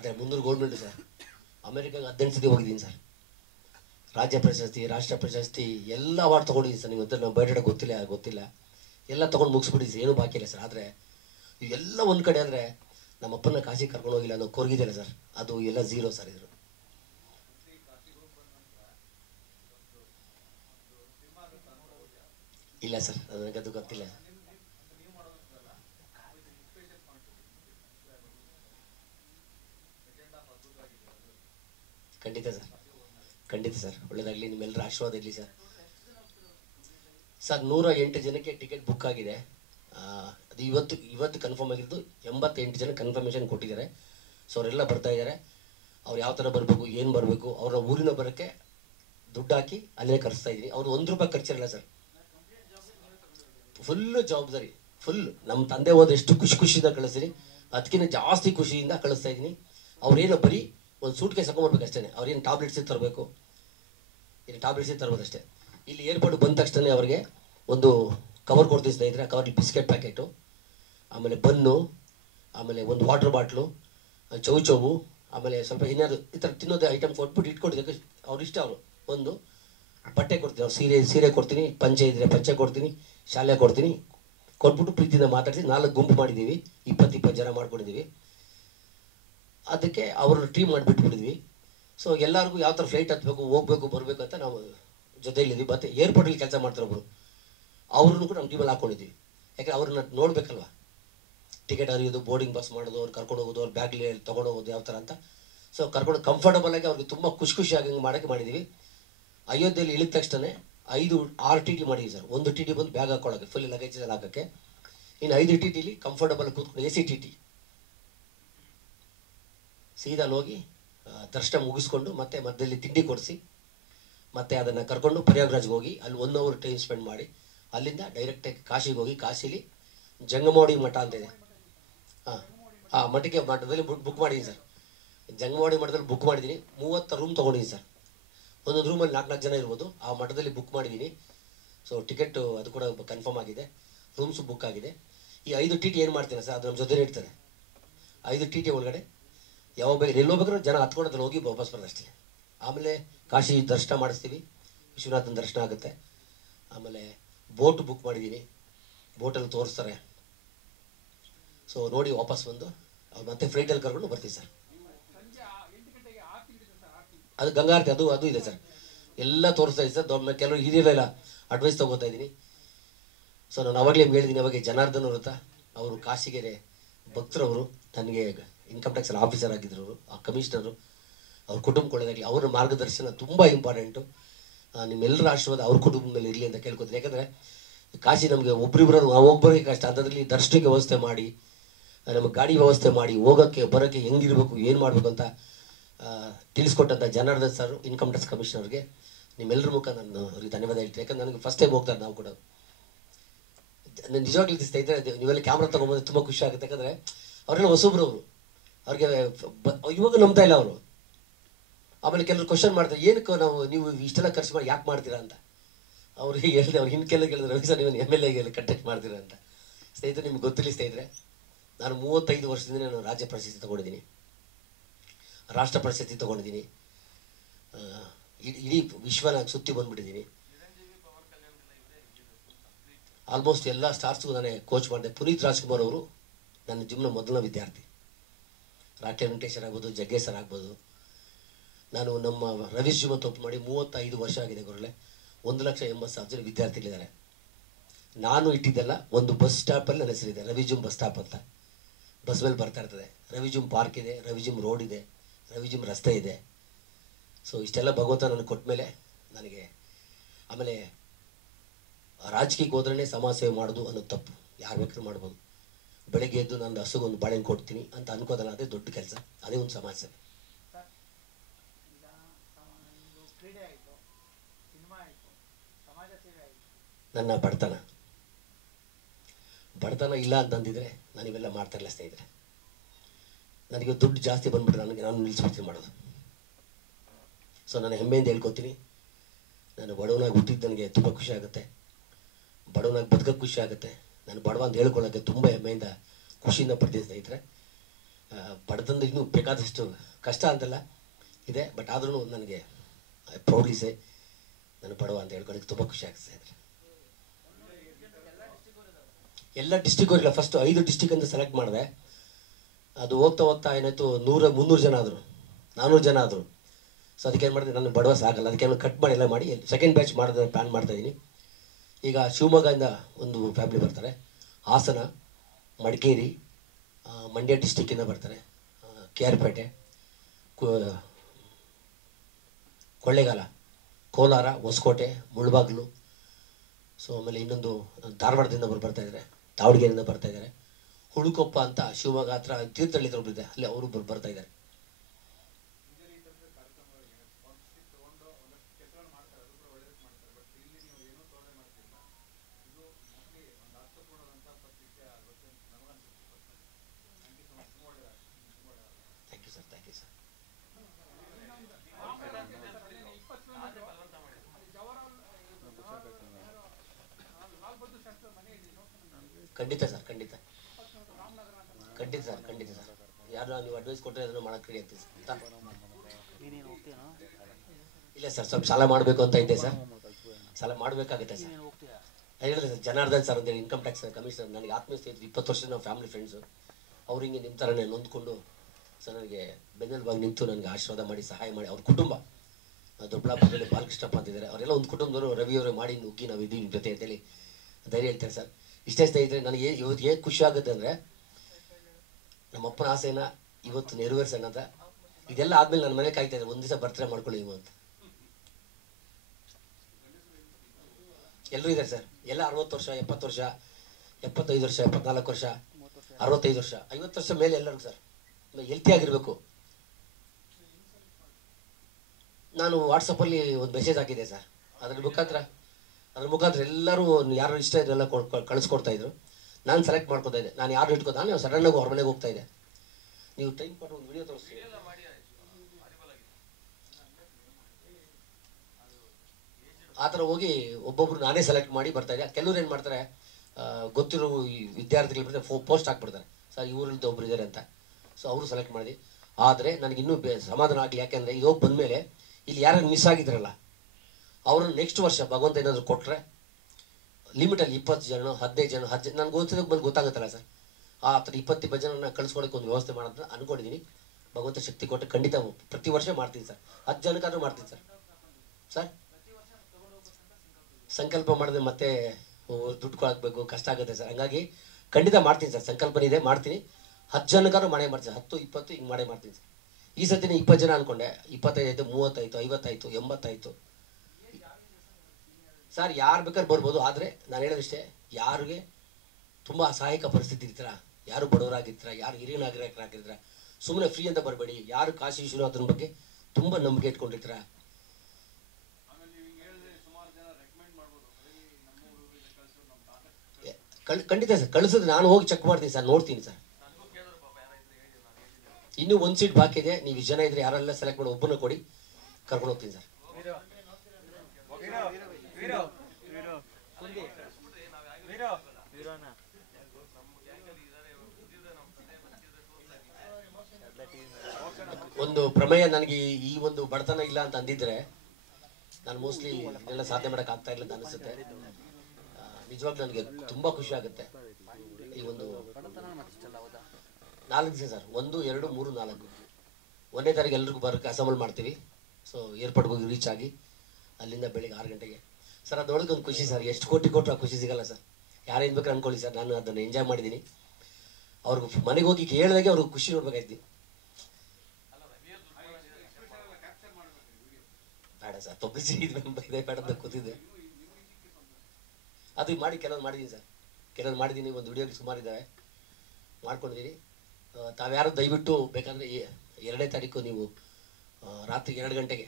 ಆದರೆ 300 gold medal sir. ಅಮೆರಿಕಾಗೆ 18 ಸತಿ ಹೋಗಿದ್ದೀನಿ ಸರ್. ರಾಜ್ಯ ಪ್ರಶಸ್ತಿ, ರಾಷ್ಟ್ರ ಪ್ರಶಸ್ತಿ ಎಲ್ಲ ಅವಾರ್ಡ್ ತೊಗೊಂಡಿದ್ದೀನಿ ಸರ್. ನೀವು ನಾವು ಬಯೋಡೇಟಾ ಗೊತ್ತಿಲ್ಲ ಎಲ್ಲ ತೊಗೊಂಡು ಮುಗಿಸ್ಬಿಟ್ಟಿದ್ದೀನಿ, ಏನೂ ಬಾಕಿ ಇಲ್ಲ ಸರ್. ಆದರೆ ಇವೆಲ್ಲ ಒಂದು ಕಡೆ ಅಂದರೆ ನಮ್ಮಪ್ಪನ ಕಾಶಿ ಕರ್ಕೊಂಡು ಹೋಗಿಲ್ಲ ಅನ್ನೋ ಕೊರಗಿದೆಯಲ್ಲ ಸರ್, ಅದು ಎಲ್ಲ ಝೀರೋ ಸರ್. ಇದ್ರು ಇಲ್ಲ ಸರ್, ನನಗದು ಗೊತ್ತಿಲ್ಲ. ಖಂಡಿತ ಸರ್, ಒಳ್ಳೇದಾಗಲಿ, ನಿಮ್ಮೆಲ್ಲರ ಆಶೀರ್ವಾದ ಇರಲಿ ಸರ್. 108 ಜನಕ್ಕೆ ಟಿಕೆಟ್ ಬುಕ್ ಆಗಿದೆ. ಅದು ಇವತ್ತು ಕನ್ಫರ್ಮ್ ಆಗಿದ್ದು 88 ಜನ ಕನ್ಫರ್ಮೇಷನ್ ಕೊಟ್ಟಿದ್ದಾರೆ. ಸೊ ಅವರೆಲ್ಲ ಬರ್ತಾ ಇದ್ದಾರೆ. ಅವ್ರು ಯಾವ ಥರ ಬರಬೇಕು, ಏನು ಬರಬೇಕು, ಅವರ ಊರಿನ ಬರೋಕ್ಕೆ ದುಡ್ಡು ಹಾಕಿ ಅಲ್ಲೇ ಕರೆಸ್ತಾ ಇದ್ದೀನಿ. ಅವ್ರು 1 ರೂಪಾಯಿ ಖರ್ಚಿರಲ್ಲ ಸರ್. ಫುಲ್ಲು ಜವಾಬ್ದಾರಿ, ಫುಲ್ ನಮ್ಮ ತಂದೆ ಹೋದ ಎಷ್ಟು ಖುಷಿಯಿಂದ ಕಳಿಸ್ತೀನಿ, ಅದಕ್ಕಿಂತ ಜಾಸ್ತಿ ಖುಷಿಯಿಂದ ಕಳಿಸ್ತಾ ಇದ್ದೀನಿ. ಅವ್ರೇನೋ ಬರೀ ಒಂದು ಸೂಟ್ ಕೇಸ್ ಹಾಕೊಂಡ್ಬರ್ಬೇಕು ಅಷ್ಟೇ. ಅವ್ರೇನು ಟ್ಯಾಬ್ಲೆಟ್ಸ್ ತರಬೇಕು, ತರ್ಬೋದು ಅಷ್ಟೇ. ಇಲ್ಲಿ ಏರ್ಪೋರ್ಟ್ ಬಂದ ತಕ್ಷಣ ಅವ್ರಿಗೆ ಒಂದು ಕವರ್ ಕೊಡ್ತೀನಿ ಸ್ನೇಹಿತರೆ. ಕವರ್ಲಿ ಬಿಸ್ಕೆಟ್ ಪ್ಯಾಕೆಟು, ಆಮೇಲೆ ಬನ್ನು, ಆಮೇಲೆ ಒಂದು ವಾಟರ್ ಬಾಟ್ಲು, ಚೌಚೌವು, ಆಮೇಲೆ ಸ್ವಲ್ಪ ಏನಾದ್ರು ಈ ಥರ ತಿನ್ನೋದು ಐಟಮ್ ಕೊಟ್ಬಿಟ್ಟು ಇಟ್ಕೊಡ್ತೀನಿ. ಅವ್ರು ಇಷ್ಟ. ಅವರು ಒಂದು ಬಟ್ಟೆ ಕೊಡ್ತೀನಿ, ಅವ್ರು ಸೀರೆ ಕೊಡ್ತೀನಿ, ಪಂಚೆ ಇದ್ದರೆ ಪಂಚೆ ಕೊಡ್ತೀನಿ, ಶಾಲೆ ಕೊಡ್ತೀನಿ. ಕೊಟ್ಬಿಟ್ಟು ಪ್ರೀತಿಯಿಂದ ಮಾತಾಡ್ತೀನಿ. 4 ಗುಂಪು ಮಾಡಿದ್ದೀವಿ, 20 ಜನ ಮಾಡ್ಕೊಂಡಿದ್ದೀವಿ. ಅದಕ್ಕೆ ಅವ್ರನ್ನ ಟೀಮ್ ಮಾಡಿಬಿಟ್ಬಿಟ್ಟಿದ್ವಿ. ಸೊ ಎಲ್ಲರಿಗೂ ಯಾವ ಥರ ಫ್ಲೈಟ್ ಹತ್ತಬೇಕು, ಹೋಗ್ಬೇಕು, ಬರಬೇಕು ಅಂತ ನಾವು ಜೊತೆಯಲ್ಲಿದ್ವಿ. ಮತ್ತು ಏರ್ಪೋರ್ಟಲ್ಲಿ ಕೆಲಸ ಮಾಡ್ತಾರೊಬ್ರು, ಅವ್ರನ್ನೂ ಕೂಡ ನಮ್ಮ ಟೀಮಲ್ಲಿ ಹಾಕ್ಕೊಂಡಿದ್ವಿ. ಯಾಕಂದರೆ ಅವ್ರನ್ನ ನೋಡಬೇಕಲ್ವ, ಟಿಕೆಟ್ ಹರಿಯೋದು, ಬೋರ್ಡಿಂಗ್ ಪಾಸ್ ಮಾಡೋದು, ಅವ್ರು ಕರ್ಕೊಂಡು ಹೋಗೋದು, ಅವ್ರು ಬ್ಯಾಗ್ಲಿ ತೊಗೊಂಡು ಹೋಗೋದು ಯಾವ ಥರ ಅಂತ. ಸೊ ಕರ್ಕೊಂಡು ಕಂಫರ್ಟಬಲ್ ಆಗಿ ಅವ್ರಿಗೆ ತುಂಬ ಖುಷಿಯಾಗಿ ಮಾಡಿದ್ದೀವಿ. ಅಯೋಧ್ಯೆಯಲ್ಲಿ ಇಳಿದ ತಕ್ಷಣ 5-6 ಟಿ ಟಿ ಮಾಡಿದ್ವಿ ಸರ್. 1 ಟಿ ಟಿ ಬಂದು ಬ್ಯಾಗ್ ಹಾಕೊಳ್ಳೋಕ್ಕೆ, ಫುಲ್ ಲಗೇಜಲ್ಲಿ ಹಾಕೋಕ್ಕೆ. ಇನ್ನು 5 ಟಿ ಟಿಲಿ ಕಂಫರ್ಟಬಲ್ ಕೂತ್ಕೊಂಡು AC ಟಿ ಟಿ ಸೀದಾ ಹೋಗಿ ದರ್ಶನ ಮುಗಿಸ್ಕೊಂಡು ಮತ್ತೆ ಮಧ್ಯದಲ್ಲಿ ತಿಂಡಿ ಕೊಡಿಸಿ ಮತ್ತೆ ಅದನ್ನು ಕರ್ಕೊಂಡು ಪ್ರಯಾಗ್ರಾಜ್ಗೆ ಹೋಗಿ ಅಲ್ಲಿ 1 ಅವರ್ ಟೈಮ್ ಸ್ಪೆಂಡ್ ಮಾಡಿ ಅಲ್ಲಿಂದ ಡೈರೆಕ್ಟಾಗಿ ಕಾಶಿಗೆ ಹೋಗಿ, ಕಾಶಿಲಿ ಜಂಗಮವಾಡಿ ಮಠ ಅಂತ ಇದೆ. ಮಠದಲ್ಲಿ ಬುಕ್ ಮಾಡಿದ್ದೀನಿ ಸರ್. ಜಂಗಮವಾಡಿ ಮಠದಲ್ಲಿ ಬುಕ್ ಮಾಡಿದ್ದೀನಿ. 30 ರೂಮ್ ತೊಗೊಂಡಿದ್ದೀನಿ ಸರ್. ಒಂದೊಂದು ರೂಮಲ್ಲಿ 4 ಜನ ಇರ್ಬೋದು. ಆ ಮಠದಲ್ಲಿ ಬುಕ್ ಮಾಡಿದ್ದೀನಿ. ಸೊ ಟಿಕೆಟು ಅದು ಕೂಡ ಕನ್ಫರ್ಮ್ ಆಗಿದೆ, ರೂಮ್ಸು ಬುಕ್ ಆಗಿದೆ. ಈ 5 ಟಿ ಟಿ ಏನು ಮಾಡ್ತೀನಿ ಸರ್, ಅದು ನಮ್ಮ ಜೊತೆ ಇರ್ತದೆ. 5 ಟಿ ಟಿ ಒಳಗಡೆ ಯಾವ ಎಲ್ಲೋ ಬೇಕಾದ್ರೂ ಜನ ಹತ್ಕೊಂಡಲ್ಲಿ ಹೋಗಿ ವಾಪಸ್ ಬರೋದಷ್ಟೇ. ಆಮೇಲೆ ಕಾಶಿ ದರ್ಶನ ಮಾಡಿಸ್ತೀವಿ, ವಿಶ್ವನಾಥನ ದರ್ಶನ ಆಗುತ್ತೆ. ಆಮೇಲೆ ಬೋಟ್ ಬುಕ್ ಮಾಡಿದ್ದೀನಿ, ಬೋಟಲ್ಲಿ ತೋರಿಸ್ತಾರೆ. ಸೊ ನೋಡಿ ವಾಪಸ್ ಬಂದು ಅವ್ರು ಮತ್ತೆ ಫ್ಲೈಟಲ್ಲಿ ಕರ್ಕೊಂಡು ಬರ್ತೀವಿ ಸರ್. ಅದು ಗಂಗಾರತಿ ಅದು ಇದೆ ಸರ್, ಎಲ್ಲ ತೋರಿಸ್ತಾ ಇದೆ ಸರ್. ಕೆಲವರು ಹಿರಿಯರೆಲ್ಲ ಅಡ್ವೈಸ್ ತೊಗೋತಾ ಇದ್ದೀನಿ. ಸೊ ನಾನು ಅವಾಗಲೇ ಹೇಳಿದ್ದೀನಿ, ಅವಾಗ ಜನಾರ್ದನ್ ಅವ್ರ ಅವರು ಕಾಶಿಗೆರೆ ಭಕ್ತರವರು, ನನಗೆ ಇನ್ಕಮ್ ಟ್ಯಾಕ್ಸ್ ಆಫೀಸರ್ ಆಗಿದ್ರು ಅವರು, ಆ ಕಮಿಷನರು, ಅವ್ರ ಕುಟುಂಬಕ್ಕೆ ಒಳ್ಳೆಯದಾಗಲಿ. ಅವರ ಮಾರ್ಗದರ್ಶನ ತುಂಬ ಇಂಪಾರ್ಟೆಂಟು. ನಿಮ್ಮೆಲ್ಲರ ಆಶೀರ್ವಾದ ಅವ್ರ ಕುಟುಂಬದ ಮೇಲೆ ಇರಲಿ ಅಂತ ಕೇಳ್ಕೊತೀನಿ. ಯಾಕಂದರೆ ಕಾಶಿ ನಮಗೆ ಒಬ್ಬರಿಬ್ಬರು ಹೋಗ್ಬರೋಕ್ಕೆ ಕಷ್ಟ, ಅಂಥದ್ರಲ್ಲಿ ದರ್ಶನಕ್ಕೆ ವ್ಯವಸ್ಥೆ ಮಾಡಿ, ನಮಗೆ ಗಾಡಿ ವ್ಯವಸ್ಥೆ ಮಾಡಿ, ಹೋಗೋಕ್ಕೆ ಬರೋಕ್ಕೆ ಹೆಂಗಿರಬೇಕು, ಏನು ಮಾಡಬೇಕು ಅಂತ ತಿಳಿಸ್ಕೊಟ್ಟಂಥ ಜನಾರ್ದನ್ ಸರ್, ಇನ್ಕಮ್ ಟ್ಯಾಕ್ಸ್ ಕಮಿಷನರ್ಗೆ ನಿಮ್ಮೆಲ್ಲರ ಮುಖ ನಾನು ಅವ್ರಿಗೆ ಧನ್ಯವಾದ ಹೇಳ್ತೀನಿ. ಯಾಕಂದ್ರೆ ನನಗೆ ಫಸ್ಟ್ ಟೈಮ್ ಹೋಗ್ತಾರೆ ನಾವು ಕೂಡ. ನಾನು ನಿಜವಾಗ್ಲೂ ಸ್ನೇಹಿತರೆ, ನೀವೆಲ್ಲ ಕ್ಯಾಮ್ರಾ ತೊಗೊಂಬೋದು ತುಂಬ ಖುಷಿ ಆಗುತ್ತೆ. ಯಾಕಂದರೆ ಅವರೆಲ್ಲ ಹೊಸಬ್ರು, ಅವ್ರಿಗೆ ಇವಾಗ ನಂಬ್ತಾ ಇಲ್ಲ ಅವರು. ಆಮೇಲೆ ಕೆಲವರು ಕ್ವಶನ್ ಮಾಡ್ತಾರೆ, ಏನಕ್ಕೆ ನೀವು ಇಷ್ಟೆಲ್ಲ ಖರ್ಚು ಮಾಡಿ ಯಾಕೆ ಮಾಡ್ತೀರಾ ಅಂತ. ಅವ್ರಿಗೆ ಹೇಳಿದೆ, ಅವ್ರು ಹಿಂದೆಲ್ಲ ಕೇಳಿದ್ರೆ, ರವಿ ಸರ್ ನೀವು MLA ಕಂಟೆಕ್ಟ್ ಮಾಡ್ತೀರಾ ಅಂತ. ಸ್ನೇಹಿತರೆ, ನಿಮ್ಗೆ ಗೊತ್ತಿಲ್ಲ ಸ್ನೇಹಿತರೆ, ನಾನು 35 ವರ್ಷದಿಂದ ನಾನು ರಾಜ್ಯ ಪ್ರಶಸ್ತಿ ತೊಗೊಂಡಿದ್ದೀನಿ, ರಾಷ್ಟ್ರ ಪ್ರಶಸ್ತಿ ತೊಗೊಂಡಿದ್ದೀನಿ, ಇಡೀ ವಿಶ್ವನ ಸುತ್ತಿ ಬಂದುಬಿಟ್ಟಿದ್ದೀನಿ. ಆಲ್ಮೋಸ್ಟ್ ಎಲ್ಲ ಸ್ಟಾರ್ಸ್ಗೂ ನಾನೇ ಕೋಚ್ ಮಾಡಿದೆ. ಪುನೀತ್ ರಾಜ್ಕುಮಾರ್ ಅವರು ನನ್ನ ಜಿಮ್ನ ಮೊದಲನೇ ವಿದ್ಯಾರ್ಥಿ. ರಾಕೆ ವೆಂಕಟೇಶ್ವರ ಆಗ್ಬೋದು, ಜಗ್ಗೇಶ್ ಸರ್ ಆಗ್ಬೋದು. ನಾನು ನಮ್ಮ ರವೀಶ್ ಜಿಮ್ ತಪ್ಪು ಮಾಡಿ 35 ವರ್ಷ ಆಗಿದೆ ಗುರುಗಳೇ. 1,80,000 ಜನ ವಿದ್ಯಾರ್ಥಿಗಳಿದ್ದಾರೆ. ನಾನು ಇಟ್ಟಿದ್ದೆಲ್ಲ ಒಂದು ಬಸ್ ಸ್ಟಾಪಲ್ಲಿ ನನ್ನ ಹೆಸರಿದೆ, ರವಿ ಜಿಮ್ ಬಸ್ ಸ್ಟಾಪ್ ಅಂತ. ಬಸ್ ಮೇಲೆ ಬರ್ತಾ ಇರ್ತದೆ. ರವಿ ಜಿಮ್ ಪಾರ್ಕ್ ಇದೆ, ರವಿ ಜಿಮ್ ರೋಡ್ ಇದೆ, ರವಿ ಜಿಮ್ ರಸ್ತೆ ಇದೆ. ಸೊ ಇಷ್ಟೆಲ್ಲ ಭಗವಂತ ನನಗೆ ಕೊಟ್ಟ ಮೇಲೆ ನನಗೆ, ಆಮೇಲೆ ರಾಜಕೀಯಕ್ಕೆ ಹೋದ್ರೇ ಸಮಾಜ ಸೇವೆ ಮಾಡೋದು ಅನ್ನೋದು ತಪ್ಪು. ಯಾರು ಬೇಕಾದ್ರೂ ಮಾಡ್ಬೋದು. ಬೆಳಗ್ಗೆ ಎದ್ದು ನಾನು ಹಸುಗೊಂದು ಬಾಳೆಹಣ್ಣು ಕೊಡ್ತೀನಿ ಅಂತ ಅನ್ಕೋದಲ್ಲ, ಅದೇ ದೊಡ್ಡ ಕೆಲಸ, ಅದೇ ಒಂದು ಸಮಾಜ ಸೇವೆ. ನನ್ನ ಬಡತನ ಇಲ್ಲ ಅಂತಂದಿದ್ರೆ ನಾನು ಇವೆಲ್ಲ ಮಾಡ್ತಾ ಇಲ್ಲ ಸ್ನೇಹಿತರೆ. ನನಗೆ ದುಡ್ಡು ಜಾಸ್ತಿ ಬಂದ್ಬಿಟ್ರೆ ನಾನು ನಿಲ್ಲಿಸ್ಬಿಡ್ತೀನಿ ಮಾಡೋದು. ಸೊ ನಾನು ಹೆಮ್ಮೆಯಿಂದ ಹೇಳ್ಕೊತೀನಿ, ನಾನು ಬಡವನಾಗಿ ಹುಟ್ಟಿದ್ದು ನನಗೆ ತುಂಬ ಖುಷಿ ಆಗುತ್ತೆ. ಬಡವನಾಗಿ ಬದುಕೋಕ್ಕೆ ಖುಷಿ ಆಗುತ್ತೆ. ನಾನು ಬಡವ ಅಂತ ಹೇಳ್ಕೊಳ್ಳೋಕ್ಕೆ ತುಂಬ ಹೆಮ್ಮೆಯಿಂದ ಖುಷಿಯಿಂದ ಪಡ್ತೀನಿ ಸ್ನೇಹಿತರೆ. ಪಡೆದಂದ್ರೆ ಇನ್ನೂ ಬೇಕಾದಷ್ಟು ಕಷ್ಟ ಅಂತಲ್ಲ ಇದೆ. ಬಟ್ ಆದ್ರೂ ನನಗೆ ಪ್ರೌಡ್ಲಿ ಸೇ ನಾನು ಬಡವ ಅಂತ ಹೇಳ್ಕೊಳ್ಳೋಕೆ ತುಂಬ ಖುಷಿ ಆಗ್ತದೆ. ಎಲ್ಲ ಡಿಸ್ಟಿಕ್ ಅವರಿಲ್ಲ, ಫಸ್ಟ್ 5 ಡಿಸ್ಟಿಕ್ ಅಂತ ಸೆಲೆಕ್ಟ್ ಮಾಡಿದೆ. ಅದು ಹೋಗ್ತಾ ಹೋಗ್ತಾ ಏನಾಯಿತು, 100-300 ಜನ ಆದರು, 400 ಜನ ಆದರು. ಸೊ ಅದಕ್ಕೆ ಏನು ಮಾಡಿದೆ, ನಾನು ಬಡವ ಸಾಗಲ್ಲ, ಅದಕ್ಕೆ ಕಟ್ ಮಾಡಿ ಎಲ್ಲ ಮಾಡಿ ಸೆಕೆಂಡ್ ಬ್ಯಾಚ್ ಮಾಡೋದನ್ನ ಪ್ಲ್ಯಾನ್ ಮಾಡ್ತಾಯಿದ್ದೀನಿ. ಈಗ ಶಿವಮೊಗ್ಗದಿಂದ ಒಂದು ಫ್ಯಾಮಿಲಿ ಬರ್ತಾರೆ, ಹಾಸನ, ಮಡಿಕೇರಿ, ಮಂಡ್ಯ ಡಿಸ್ಟಿಕ್ಕಿಂದ ಬರ್ತಾರೆ, KR ಪೇಟೆ, ಕೊಳ್ಳೇಗಾಲ, ಕೋಲಾರ, ಹೊಸಕೋಟೆ, ಮುಳಬಾಗಿಲು. ಸೊ ಆಮೇಲೆ ಇನ್ನೊಂದು ಧಾರವಾಡದಿಂದ ಬರ್ತಾಯಿದ್ದಾರೆ, ದಾವಣಗೆರೆಯಿಂದ ಬರ್ತಾಯಿದ್ದಾರೆ, ಹುಡುಕೊಪ್ಪ ಅಂತ ಶಿವಮೊಗ್ಗ ಹತ್ರ ತೀರ್ಥಹಳ್ಳಿ ಒಬ್ರು ಇದೆ, ಅಲ್ಲಿ ಅವರು ಬರ್ತಾಯಿದ್ದಾರೆ. Thank you sir, thank you sir. ಖಂಡಿತ ಸರ್, ಖಂಡಿತ ಖಂಡಿತ ಸರ್, ಖಂಡಿತ ಸರ್. ಯಾರು ನೀವು ಅಡ್ವೈಸ್ ಕೊಟ್ಟರೆ ಅದನ್ನು ಮಾಡೋಕ್ಕೆ ರೆಡಿ ಆಗ್ತೀವಿ ಸರ್. ಇಲ್ಲ ಸರ್, ಸ್ವಲ್ಪ ಸಾಲ ಮಾಡಬೇಕು ಅಂತ ಇದ್ದೆ ಸರ್, ಸಾಲ ಮಾಡಬೇಕಾಗುತ್ತೆ ಸರ್. ಹೇಳಿದೆ ಸರ್, ಜನಾರ್ದನ್ ಸರ್ ಅಂತೇಳಿ ಇನ್ಕಮ್ ಟ್ಯಾಕ್ಸ್ ಕಮಿಷನರ್, ನನಗೆ ಆತ್ಮೀಯ ಸ್ನೇಹಿತರು, 20 ವರ್ಷದ ನಾವು ಫ್ಯಾಮಿಲಿ ಫ್ರೆಂಡ್ಸು. ಅವ್ರು ಹಿಂಗೆ ನಿಮ್ಮ ಥರನೇ ನೊಂದ್ಕೊಂಡು ಸರ್ ನನಗೆ ಬೆನ್ನೆಲುಬಾಗಿ ನಿಂತು ನನಗೆ ಆಶೀರ್ವಾದ ಮಾಡಿ ಸಹಾಯ ಮಾಡಿ, ಅವ್ರ ಕುಟುಂಬ ದೊಡ್ಡಬಳ್ಳಾಪುರದಲ್ಲಿ ಬಾಲಕೃಷ್ಣಪ್ಪ ಅಂತಿದ್ದಾರೆ, ಅವರೆಲ್ಲ ಒಂದು ಕುಟುಂಬದವರು, ರವಿಯವರೇ ಮಾಡಿ ನುಗ್ಗಿ ನಾವು ಇದ್ದೀವಿ ನಿಮ್ಮ ಜೊತೆ ಅಂತೇಳಿ ಧೈರ್ಯ ಹೇಳ್ತಾರೆ ಸರ್. ಇಷ್ಟೇ ಸ್ನೇಹಿತರೆ, ನನಗೆ ಇವತ್ತು ಹೇಗೆ ಖುಷಿ ಆಗುತ್ತೆ ಅಂದರೆ, ನಮ್ಮಪ್ಪನ ಆಸೆನ ಇವತ್ತು ನೆರವೇರಿಸೋಣ ಅಂತ. ಇದೆಲ್ಲ ಆದಮೇಲೆ ನನ್ನ ಮನೆ ಕಾಯ್ತಾ ಇದ್ದಾರೆ, ಒಂದು ದಿವಸ ಬರ್ತ್ಡೇ ಮಾಡ್ಕೊಳ್ಳಿ ನೀವು ಅಂತ. ಎಲ್ಲರೂ ಇದ್ದಾರೆ ಸರ್, ಎಲ್ಲ 60 ವರ್ಷ, 70 ವರ್ಷ, 75 ವರ್ಷ, 74 ವರ್ಷ, 65 ವರ್ಷ, 50 ವರ್ಷ ಮೇಲೆ ಎಲ್ಲರಿಗೂ ಸರ್ ಹೆಲ್ತಿ ಆಗಿರಬೇಕು. ನಾನು ವಾಟ್ಸಪ್ಪಲ್ಲಿ ಒಂದು ಮೆಸೇಜ್ ಹಾಕಿದ್ದೆ ಸರ್, ಅದ್ರ ಮುಖಾಂತರ ಎಲ್ಲರೂ ಯಾರು ಇಷ್ಟ ಇದ್ರು ಎಲ್ಲ ಕಳಿಸ್ಕೊಡ್ತಾ ಇದ್ರು. ನಾನು ಸೆಲೆಕ್ಟ್ ಮಾಡ್ಕೊತಾ ಇದ್ದೆ, ನಾನು ಯಾರು ಇಟ್ಕೋತ, ನಾನು ಸಡನ್ನಾಗಿ ಅವ್ರ ಮನೆಗೆ ಹೋಗ್ತಾ ಇದ್ದೆ. ನೀವು ಟೈಮ್ ಕೊಟ್ಟು ಒಂದು ವಿಡಿಯೋ ತೋರಿಸ್ತೀವಿ, ಆ ಥರ ಹೋಗಿ ಒಬ್ಬೊಬ್ರು ನಾನೇ ಸೆಲೆಕ್ಟ್ ಮಾಡಿ ಬರ್ತಾ ಇದ್ದೆ. ಕೆಲವ್ರು ಏನು ಮಾಡ್ತಾರೆ, ಗೊತ್ತಿರೋ ವಿದ್ಯಾರ್ಥಿಗಳು ಬಿಟ್ಟರೆ ಪೋಸ್ಟ್ ಹಾಕ್ಬಿಡ್ತಾರೆ, ಸರ್ ಇವರಿಂದ ಒಬ್ರು ಇದ್ದಾರೆ ಅಂತ. ಸೊ ಅವರು ಸೆಲೆಕ್ಟ್ ಮಾಡಿ. ಆದರೆ ನನಗಿನ್ನೂ ಸಮಾಧಾನ ಆಗಲಿ, ಯಾಕೆಂದರೆ ಇದು ಹೋಗಿ ಬಂದಮೇಲೆ ಇಲ್ಲಿ ಯಾರು ಮಿಸ್ ಆಗಿದ್ರಲ್ಲ ಅವ್ರನ್ನ ನೆಕ್ಸ್ಟ್ ವರ್ಷ ಭಗವಂತ ಏನಾದರೂ ಕೊಟ್ಟರೆ ಲಿಮಿಟಲ್ಲಿ 20 ಜನ, 15 ಜನ, 10 ಜನ ನನಗೆ ಓದಿಸೋದಕ್ಕೆ ಬಂದು ಗೊತ್ತಾಗುತ್ತಲ್ಲ ಸರ್, ಆ ಥರ 20 ಜನನ ಕಳಿಸ್ಕೊಡೋಕ್ಕೆ ಒಂದು ವ್ಯವಸ್ಥೆ ಮಾಡೋದನ್ನ ಅಂದ್ಕೊಂಡಿದ್ದೀನಿ. ಭಗವಂತ ಶಕ್ತಿ ಕೊಟ್ಟು ಖಂಡಿತ ಪ್ರತಿ ವರ್ಷ ಮಾಡ್ತೀನಿ ಸರ್, 10 ಜನಕ್ಕಾದ್ರೂ ಮಾಡ್ತೀನಿ ಸರ್. ಸರ್ ಸಂಕಲ್ಪ ಮಾಡಿದ್ರೆ ಮತ್ತೆ ದುಡ್ಡು ಹಾಕಬೇಕು, ಕಷ್ಟ ಆಗುತ್ತೆ ಸರ್. ಹಂಗಾಗಿ ಖಂಡಿತ ಮಾಡ್ತೀನಿ ಸರ್, ಸಂಕಲ್ಪನೆ ಇದೆ, ಮಾಡ್ತೀನಿ. 10 ಜನಕ್ಕಾದ್ರೂ ಮಾಡೇ ಮಾಡ್ತೀನಿ, 10, 20 ಹಿಂಗೆ ಮಾಡೇ ಮಾಡ್ತೀನಿ ಸರ್. ಈ ಸತಿನೇ 20 ಜನ ಅಂದ್ಕೊಂಡೆ, 25 ಆಯಿತು, 30 ಆಯಿತು, 50 ಆಯಿತು, 80 ಆಯಿತು ಸರ್. ಯಾರು ಬೇಕಾದ್ರೆ ಬರ್ಬೋದು. ಆದರೆ ನಾನು ಹೇಳೋದಿಷ್ಟೇ, ಯಾರಿಗೆ ತುಂಬ ಅಸಹಾಯಕ ಪರಿಸ್ಥಿತಿ ಇರ್ತೀರ, ಯಾರು ಬಡವರಾಗಿರ್ತೀರ, ಯಾರು ಹಿರಿಯ ನಾಗರಿಕರಾಗಿರ್ತೀರ, ಸುಮ್ಮನೆ ಫ್ರೀ ಅಂತ ಬರಬೇಡಿ. ಯಾರು ಕಾಶಿ ವಿಶ್ವನಾಥನ ಬಗ್ಗೆ ತುಂಬ ನಂಬಿಕೆ ಇಟ್ಕೊಂಡಿರ್ತೀರ, ಖಂಡಿತ ಸರ್ ಕಳಿಸಿದ್ರೆ ನಾನು ಹೋಗಿ ಚೆಕ್ ಮಾಡ್ತೀನಿ ಸರ್, ನೋಡ್ತೀನಿ ಸರ್. ಇನ್ನೂ ಒಂದು ಸೀಟ್ ಬಾಕಿ ಇದೆ, ನೀವು 20 ಜನ ಇದ್ರೆ ಯಾರೆಲ್ಲ ಸೆಲೆಕ್ಟ್ ಮಾಡಿ ಒಬ್ಬನ ಕೊಡಿ, ಕರ್ಕೊಂಡು ಹೋಗ್ತೀನಿ ಸರ್. ಒಂದು ಪ್ರಮೇಯ, ನನಗೆ ಈ ಒಂದು ಬಡತನ ಇಲ್ಲ ಅಂತ ಅಂದಿದ್ರೆ ನಾನು ಮೋಸ್ಟ್ಲಿ ಇದೆಲ್ಲ ಸಾಧನೆ ಮಾಡೋಕೆ ಆಗ್ತಾ ಇಲ್ಲ ಅಂತ ಅನಿಸುತ್ತೆ. ನಿಜವಾಗ್ಲೂ ನನಗೆ ತುಂಬ ಖುಷಿ ಆಗುತ್ತೆ. ಈ ಒಂದು 4 ದಿವಸ ಸರ್, 1, 2, 3, 4 1ನೇ ತಾರೀಕು ಎಲ್ರಿಗೂ ಬರೋಕ್ಕೆ ಅಸೆಂಬಲ್ ಮಾಡ್ತೀವಿ. ಸೊ ಏರ್ಪೋರ್ಟ್ಗೆ ಹೋಗಿ ರೀಚ್ ಆಗಿ ಅಲ್ಲಿಂದ ಬೆಳಿಗ್ಗೆ 6 ಗಂಟೆಗೆ ಸರ್. ಅದು ನೋಡೋಕೆ ಒಂದು ಖುಷಿ ಸರ್, ಎಷ್ಟು ಕೋಟಿ ಕೊಟ್ಟರು ಆ ಖುಷಿ ಸಿಗಲ್ಲ ಸರ್. ಯಾರೇನು ಬೇಕಾದ್ರೆ ಅಂದ್ಕೊಳ್ಳಿ ಸರ್, ನಾನು ಅದನ್ನು ಎಂಜಾಯ್ ಮಾಡಿದ್ದೀನಿ. ಅವ್ರಿಗೆ ಮನೆಗೆ ಹೋಗಿ ಹೇಳಿದಾಗೆ ಅವ್ರಿಗೆ ಖುಷಿ ನೋಡ್ಬೇಕಾಯ್ತು. ಬೇಡ ಸರ್, ಪಬ್ಲಿಸಿಟಿ ಇದೆ ಬೇಡ ಅಂತ ಕೂತಿದ್ದೆ. ಅದು ಮಾಡಿ ಕೆಲವ್ರು ಮಾಡಿದ್ದೀನಿ ಸರ್, ಕೆಲವ್ರು ಮಾಡಿದ್ದೀನಿ. ಒಂದು ವಿಡಿಯೋಗೆ ಸುಮಾರು ಇದ್ದಾವೆ ಮಾಡ್ಕೊಂಡಿದ್ದೀನಿ. ತಾವ್ಯಾರು ದಯವಿಟ್ಟು ಬೇಕಾದರೆ 2ನೇ ತಾರೀಕು ನೀವು ರಾತ್ರಿ 2 ಗಂಟೆಗೆ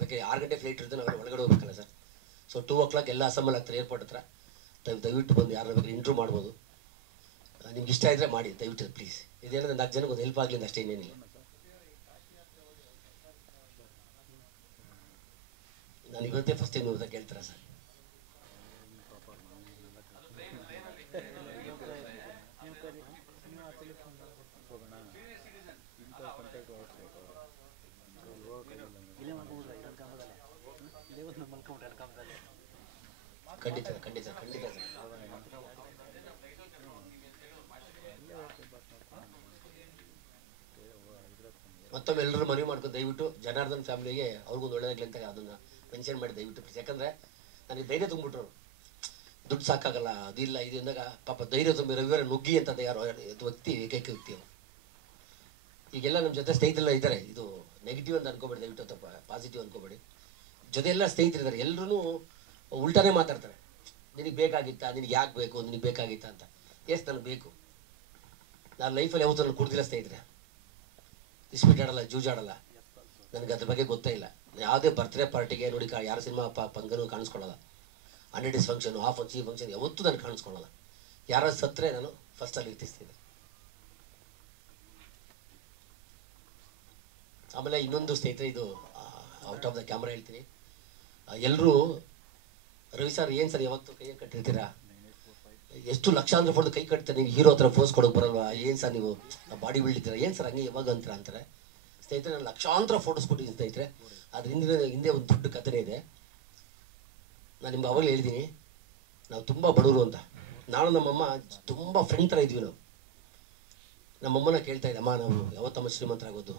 ಬೇಕಾದ್ರೆ 6 ಗಂಟೆ ಫ್ಲೈಟ್ ಇರುತ್ತೆ, ನಾವು ಒಳಗಡೆ ಹೋಗ್ಬೇಕಲ್ಲ ಸರ್. ಸೊ 2 o'clock ಎಲ್ಲ ಅಸೆಂಬಲ್ ಆಗ್ತಾರೆ ಏರ್ಪೋರ್ಟ್ ಹತ್ರ. ದಯವಿಟ್ಟು ಬಂದು ಯಾರು ಬೇಕಾದ್ರೆ ಇಂಟ್ರೂ ಮಾಡ್ಬೋದು. ನಿಮ್ಗೆ ಇಷ್ಟ ಇದ್ದರೆ ಮಾಡಿ ದಯವಿಟ್ಟು ಪ್ಲೀಸ್. ಇದೇನಂದ್ರೆ 4 ಜನಕ್ಕೆ ಒಂದು ಹೆಲ್ಪ್ ಆಗಲಿ ಅಂತ ಅಷ್ಟೇ, ಇನ್ನೇನಿಲ್ಲ. ನಾನು ಇವತ್ತೇ ಫಸ್ಟ್ ಟೈಮ್ ಇವತ್ತ ಕೇಳ್ತೀರಾ ಸರ್? ಖಂಡಿತ ಖಂಡಿತ ಖಂಡಿತ ಸರ್. ಮತ್ತೊಮ್ಮೆ ಎಲ್ಲರೂ ಮನವಿ ಮಾಡ್ಕೊಂಡು ದಯವಿಟ್ಟು ಜನಾರ್ದನ್ ಫ್ಯಾಮಿಲಿಗೆ ಅವ್ರಿಗೊಂದು ಒಳ್ಳೇದಾಗಲಿ ಅಂತ ಅದನ್ನ ಮೆನ್ಷನ್ ಮಾಡಿ ದಯವಿಟ್ಟು ಪ್ಲೀಸ್. ಯಾಕಂದ್ರೆ ನನಗೆ ಧೈರ್ಯ ತುಂಬಿಟ್ರು, ದುಡ್ಡು ಸಾಕಾಗಲ್ಲ ಅದಿಲ್ಲ ಇದು ಅಂದಾಗ ಪಾಪ ಧೈರ್ಯ ತುಂಬಿ ರವಿವಾರ ನುಗ್ಗಿ ಅಂತ ಯಾರು ವ್ಯಕ್ತಿ ಏಕೈಕ ವ್ಯಕ್ತಿ ಅವರು. ಈಗೆಲ್ಲ ನಮ್ಮ ಜೊತೆ ಸ್ನೇಹಿತರೆಲ್ಲ ಇದ್ದಾರೆ, ಇದು ನೆಗೆಟಿವ್ ಅಂತ ಅನ್ಕೋಬೇಡಿ ದಯವಿಟ್ಟು, ಅಥವಾ ಪಾಸಿಟಿವ್ ಅನ್ಕೋಬೇಡಿ. ಜೊತೆ ಎಲ್ಲ ಸ್ನೇಹಿತರಿದ್ದಾರೆ, ಎಲ್ಲರೂ ಉಲ್ಟಾನೇ ಮಾತಾಡ್ತಾರೆ. ನಿನಗೆ ಬೇಕಾಗಿತ್ತಾ, ನಿನಗೆ ಯಾಕೆ ಬೇಕು, ನಿನಗೆ ಬೇಕಾಗಿತ್ತಾ ಅಂತ. ಎಸ್ ನನಗೆ ಬೇಕು, ನಾನು ಲೈಫಲ್ಲಿ ಯಾವತ್ತೂ ನಾನು ಕುಡ್ದಿಲ್ಲ ಸ್ನೇಹಿತರೆ, ಇಸ್ಪೀಟ್ ಆಡಲ್ಲ, ಜೂಜಾಡಲ್ಲ, ನನಗೆ ಅದ್ರ ಬಗ್ಗೆ ಗೊತ್ತೇ ಇಲ್ಲ. ಯಾವುದೇ ಬರ್ತ್ಡೇ ಪಾರ್ಟಿಗೆ ನೋಡಿ ಯಾರ ಸಿನಿಮಾ ಪಂಗನೂ ಕಾಣಿಸ್ಕೊಳ್ಳಲ್ಲ, 100 ಡೇಸ್ ಫಂಕ್ಷನ್, ಆ ಫಂಕ್ಷನ್ ಈ ಫಂಕ್ಷನ್ ಯಾವತ್ತೂ ನಾನು ಕಾಣಿಸ್ಕೊಳ್ಳಲ್ಲ. ಯಾರು ಸತ್ತರೆ ನಾನು ಫಸ್ಟಲ್ಲಿ ಇರ್ತಿಸ್ತೀನಿ. ಆಮೇಲೆ ಇನ್ನೊಂದು ಸ್ನೇಹಿತರೆ, ಇದು ಔಟ್ ಆಫ್ ದ ಕ್ಯಾಮ್ರಾ ಹೇಳ್ತೀನಿ, ಎಲ್ಲರೂ ರವಿ ಸರ್ ಏನು ಸರ್ ಯಾವತ್ತು ಕೈ ಕಟ್ಟಿರ್ತೀರಾ, ಎಷ್ಟು ಲಕ್ಷಾಂತರ ಫೋಟೋ ಕೈ ಕಟ್ತಾರೆ, ನೀವು ಹೀರೋ ಹತ್ರ ಫೋಸ್ ಕೊಡೋಕೆ ಬರಲ್ವಾ, ಏನು ಸರ್ ನೀವು ಬಾಡಿ ಬಿಲ್ಡಿದ್ದೀರಾ, ಏನು ಸರ್ ಹಂಗೆ ಯಾವಾಗ ಅಂತಾರೆ ಸ್ನೇಹಿತರೆ. ನಾನು ಲಕ್ಷಾಂತರ ಫೋಟೋಸ್ ಕೊಟ್ಟಿದ್ದೀನಿ ಸ್ನೇಹಿತರೆ. ಅದ್ರ ಹಿಂದೆ ಒಂದು ದೊಡ್ಡ ಕಥೆನೇ ಇದೆ. ನಾನು ನಿಮ್ಗೆ ಅವಾಗಲೇ ಹೇಳಿದ್ದೀನಿ, ನಾವು ತುಂಬ ಬಡವರು ಅಂತ. ನಾನು ನಮ್ಮಮ್ಮ ತುಂಬ ಫ್ರೆಂಡ್ ಥರ ಇದ್ವಿ ನಾವು. ನಮ್ಮಮ್ಮನ ಕೇಳ್ತಾ ಇದ್ದೆ, ಅಮ್ಮ ನಾವು ಯಾವತ್ತಮ್ಮ ಶ್ರೀಮಂತರಾಗೋದು,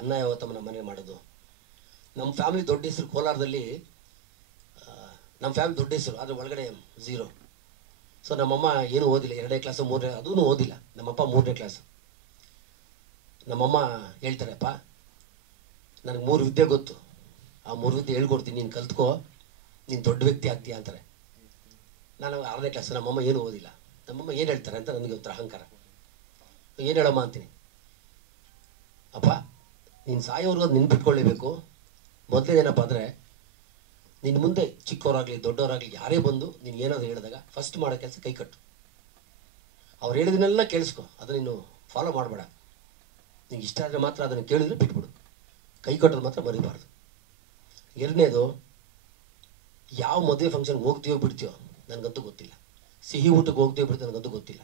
ಅನ್ನ ಯಾವತ್ತಮ್ಮ ನಮ್ಮ ಮನೆ ಮಾಡೋದು. ನಮ್ಮ ಫ್ಯಾಮಿಲಿ ದೊಡ್ಡ ಹೆಸರು ಕೋಲಾರದಲ್ಲಿ, ನಮ್ಮ ಫ್ಯಾಮಿಲಿ ದೊಡ್ಡ ಹೆಸರು, ಆದರೆ ಒಳಗಡೆ 0. ಸೊ ನಮ್ಮಮ್ಮ ಏನೂ ಓದಿಲ್ಲ, 2ನೇ ಕ್ಲಾಸು 3ನೇ, ಅದೂ ಓದಿಲ್ಲ. ನಮ್ಮಪ್ಪ 3ನೇ ಕ್ಲಾಸು. ನಮ್ಮಮ್ಮ ಹೇಳ್ತಾರೆ, ಅಪ್ಪ ನನಗೆ 3 ವಿದ್ಯೆ ಗೊತ್ತು, ಆ 3 ವಿದ್ಯೆ ಹೇಳ್ಕೊಡ್ತೀನಿ, ನೀನು ಕಲ್ತ್ಕೋ, ನೀನು ದೊಡ್ಡ ವ್ಯಕ್ತಿ ಆಗ್ತೀಯ ಅಂತಾರೆ. ನಾನು 6ನೇ ಕ್ಲಾಸ್, ನಮ್ಮಮ್ಮ ಏನೂ ಓದಿಲ್ಲ. ನಮ್ಮಮ್ಮ ಏನು ಹೇಳ್ತಾರೆ ಅಂತ ನನಗೆ ಒಂಥರ ಅಹಂಕಾರ. ಏನು ಹೇಳಮ್ಮ ಅಂತೀನಿ, ಅಪ್ಪ ನೀನು ಸಾಯೋರ್ಗು ಅದು ನೆನ್ಪಿಟ್ಕೊಳ್ಳೇಬೇಕು. ಮೊದಲೇನೇನಪ್ಪ ಅಂದರೆ, ನಿನ್ನ ಮುಂದೆ ಚಿಕ್ಕವರಾಗಲಿ ದೊಡ್ಡವರಾಗಲಿ ಯಾರೇ ಬಂದು ನೀನು ಏನಾದರೂ ಹೇಳಿದಾಗ ಫಸ್ಟ್ ಮಾಡೋ ಕೆಲಸ ಕೈ ಕಟ್ಟು. ಅವ್ರು ಹೇಳಿದನ್ನೆಲ್ಲ ಕೇಳಿಸ್ಕೊ, ಅದನ್ನು ನೀನು ಫಾಲೋ ಮಾಡಬೇಡ. ನಿಂಗೆ ಇಷ್ಟ ಆದರೆ ಮಾತ್ರ ಅದನ್ನು ಕೇಳಿದ್ರೆ ಬಿಟ್ಬಿಡು, ಕೈ ಕಟ್ಟೋದು ಮಾತ್ರ ಮರಿಬಾರ್ದು. 2ನೇದು, ಯಾವ ಮದುವೆ ಫಂಕ್ಷನ್ಗೆ ಹೋಗ್ತೀವೋ ಬಿಡ್ತೀವೋ ನನಗಂತೂ ಗೊತ್ತಿಲ್ಲ, ಸಿಹಿ ಊಟಕ್ಕೆ ಹೋಗ್ತೀವೋ ಬಿಡ್ತೀವಿ ನನಗಂತೂ ಗೊತ್ತಿಲ್ಲ.